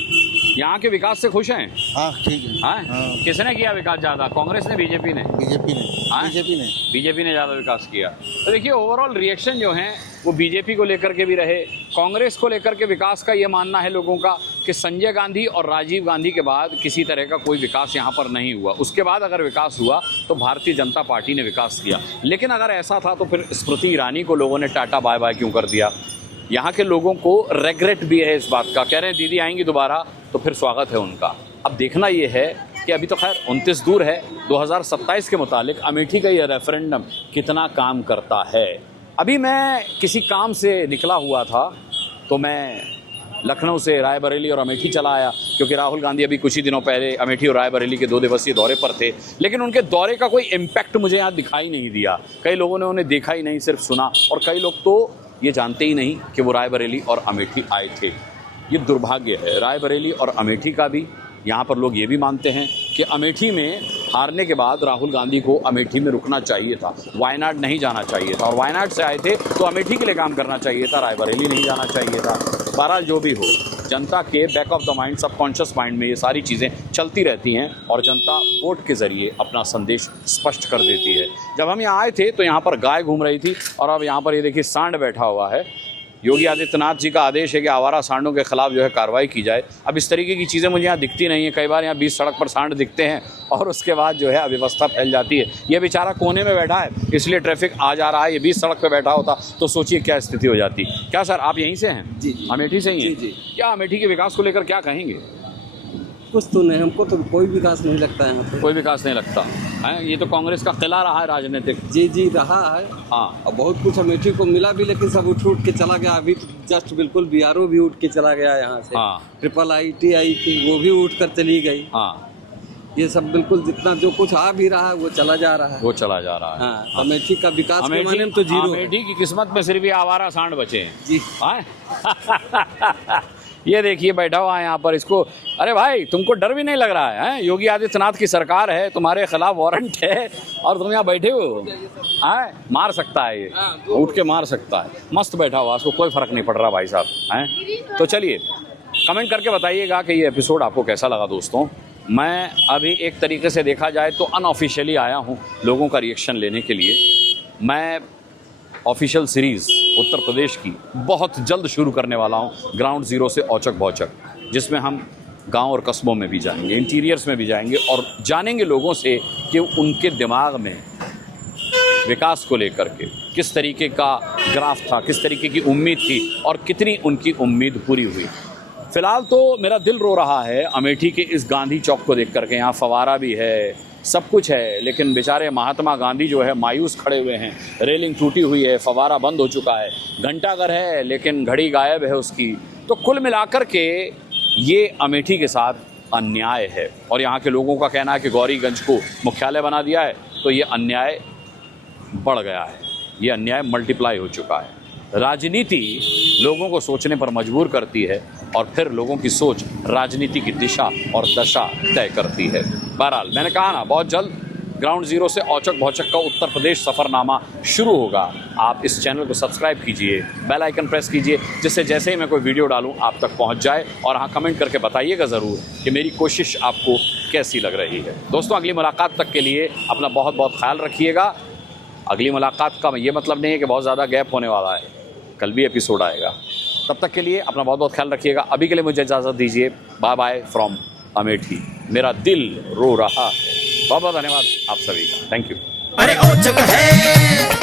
यहाँ के विकास से खुश हैं? हाँ, ठीक है। हाँ। किसने किया विकास ज्यादा, कांग्रेस ने, बीजेपी ने? बीजेपी ने ज्यादा विकास किया। तो देखिए, ओवरऑल रिएक्शन जो है वो बीजेपी को लेकर के भी रहे, कांग्रेस को लेकर के विकास का ये मानना है लोगों का कि संजय गांधी और राजीव गांधी के बाद किसी तरह का कोई विकास यहाँ पर नहीं हुआ। उसके बाद अगर विकास हुआ तो भारतीय जनता पार्टी ने विकास किया। लेकिन अगर ऐसा था तो फिर स्मृति ईरानी को लोगों ने टाटा बाय बाय क्यों कर दिया? यहाँ के लोगों को रेग्रेट भी है इस बात का। कह रहे हैं दीदी आएंगी दोबारा तो फिर स्वागत है उनका। अब देखना ये है कि अभी तो खैर 29 दूर है, 2027 के मुतालिक अमेठी का ये रेफरेंडम कितना काम करता है। अभी मैं किसी काम से निकला हुआ था तो मैं लखनऊ से रायबरेली और अमेठी चला आया, क्योंकि राहुल गांधी अभी कुछ ही दिनों पहले अमेठी और रायबरेली के 2 दिवसीय दौरे पर थे। लेकिन उनके दौरे का कोई इम्पैक्ट मुझे यहाँ दिखाई नहीं दिया। कई लोगों ने उन्हें देखा ही नहीं, सिर्फ सुना, और कई लोग तो ये जानते ही नहीं कि वो रायबरेली और अमेठी आए थे। ये दुर्भाग्य है रायबरेली और अमेठी का भी। यहाँ पर लोग ये भी मानते हैं कि अमेठी में हारने के बाद राहुल गांधी को अमेठी में रुकना चाहिए था, वायनाड नहीं जाना चाहिए था, और वायनाड से आए थे तो अमेठी के लिए काम करना चाहिए था, रायबरेली नहीं जाना चाहिए था। बहरहाल जो भी हो, जनता के back of the mind, subconscious mind में ये सारी चीज़ें चलती रहती हैं और जनता वोट के ज़रिए अपना संदेश स्पष्ट कर देती है। जब हम यहाँ आए थे तो यहाँ पर गाय घूम रही थी, और अब यहाँ पर ये देखिए सांड बैठा हुआ है। योगी आदित्यनाथ जी का आदेश है कि आवारा सांडों के खिलाफ जो है कार्रवाई की जाए। अब इस तरीके की चीज़ें मुझे यहाँ दिखती नहीं है। कई बार यहाँ 20 सड़क पर सांड दिखते हैं और उसके बाद जो है अव्यवस्था फैल जाती है। ये बेचारा कोने में बैठा है इसलिए ट्रैफिक आ जा रहा है। ये 20 सड़क पर बैठा होता तो सोचिए क्या स्थिति हो जाती। क्या सर आप यहीं से हैं? जी, अमेठी से ही हैं? जी। क्या अमेठी के विकास को लेकर क्या कहेंगे? कुछ तो नहीं, हमको तो कोई विकास नहीं लगता है यहाँ पे। कोई विकास नहीं लगता है। ये तो कांग्रेस का किला रहा है राजनीतिक। जी रहा है। हाँ, और बहुत कुछ अमेठी को मिला भी, लेकिन सब उठ के चला गया। अभी जस्ट बिल्कुल BRO भी उठ के चला गया यहाँ से। हाँ। IIIT थी वो भी उठ कर चली गई। हाँ, ये सब बिल्कुल जितना जो कुछ आ भी रहा है वो चला जा रहा है। वो चला जा रहा है। हाँ, अमेठी का विकास के माने में तो जीरो। अमेठी की किस्मत में सिर्फ ये आवारा सांड बचे हैं। जी। ये देखिए बैठा हुआ है यहाँ पर। इसको, अरे भाई तुमको डर भी नहीं लग रहा है? योगी आदित्यनाथ की सरकार है, तुम्हारे खिलाफ वारंट है और तुम यहाँ बैठे हो। मार सकता है ये, उठ के मार सकता है। मस्त बैठा हुआ, उसको कोई फर्क नहीं पड़ रहा भाई साहब हैं। तो चलिए कमेंट करके बताइएगा कि ये एपिसोड आपको कैसा लगा दोस्तों। मैं अभी एक तरीके से देखा जाए तो अनऑफिशियली आया हूँ लोगों का रिएक्शन लेने के लिए। मैं ऑफिशियल सीरीज़ उत्तर प्रदेश की बहुत जल्द शुरू करने वाला हूँ, ग्राउंड ज़ीरो से औचक भौचक, जिसमें हम गांव और कस्बों में भी जाएंगे, इंटीरियर्स में भी जाएंगे और जानेंगे लोगों से कि उनके दिमाग में विकास को लेकर के किस तरीके का ग्राफ था, किस तरीके की उम्मीद थी और कितनी उनकी उम्मीद पूरी हुई। फिलहाल तो मेरा दिल रो रहा है अमेठी के इस गांधी चौक को देख करके। यहाँ फवारा भी है, सब कुछ है, लेकिन बेचारे महात्मा गांधी जो है मायूस खड़े हुए हैं। रेलिंग टूटी हुई है, फवारा बंद हो चुका है, घंटाघर है लेकिन घड़ी गायब है उसकी। तो कुल मिलाकर के ये अमेठी के साथ अन्याय है। और यहाँ के लोगों का कहना है कि गौरीगंज को मुख्यालय बना दिया है तो ये अन्याय बढ़ गया है, ये अन्याय मल्टीप्लाई हो चुका है। राजनीति लोगों को सोचने पर मजबूर करती है और फिर लोगों की सोच राजनीति की दिशा और दशा तय करती है। बहरहाल मैंने कहा ना, बहुत जल्द ग्राउंड जीरो से औचक भौचक का उत्तर प्रदेश सफ़रनामा शुरू होगा। आप इस चैनल को सब्सक्राइब कीजिए, बेल आइकन प्रेस कीजिए, जिससे जैसे ही मैं कोई वीडियो डालूं आप तक पहुंच जाए। और हाँ, कमेंट करके बताइएगा ज़रूर कि मेरी कोशिश आपको कैसी लग रही है। दोस्तों, अगली मुलाकात तक के लिए अपना बहुत बहुत ख्याल रखिएगा। अगली मुलाकात का ये मतलब नहीं है कि बहुत ज़्यादा गैप होने वाला है, कल भी एपिसोड आएगा। तब तक के लिए अपना बहुत बहुत ख्याल रखिएगा। अभी के लिए मुझे इजाज़त दीजिए। Bye bye from Amethi. मेरा दिल रो रहा है। बहुत बहुत धन्यवाद आप सभी का। Thank you. अरे औचक है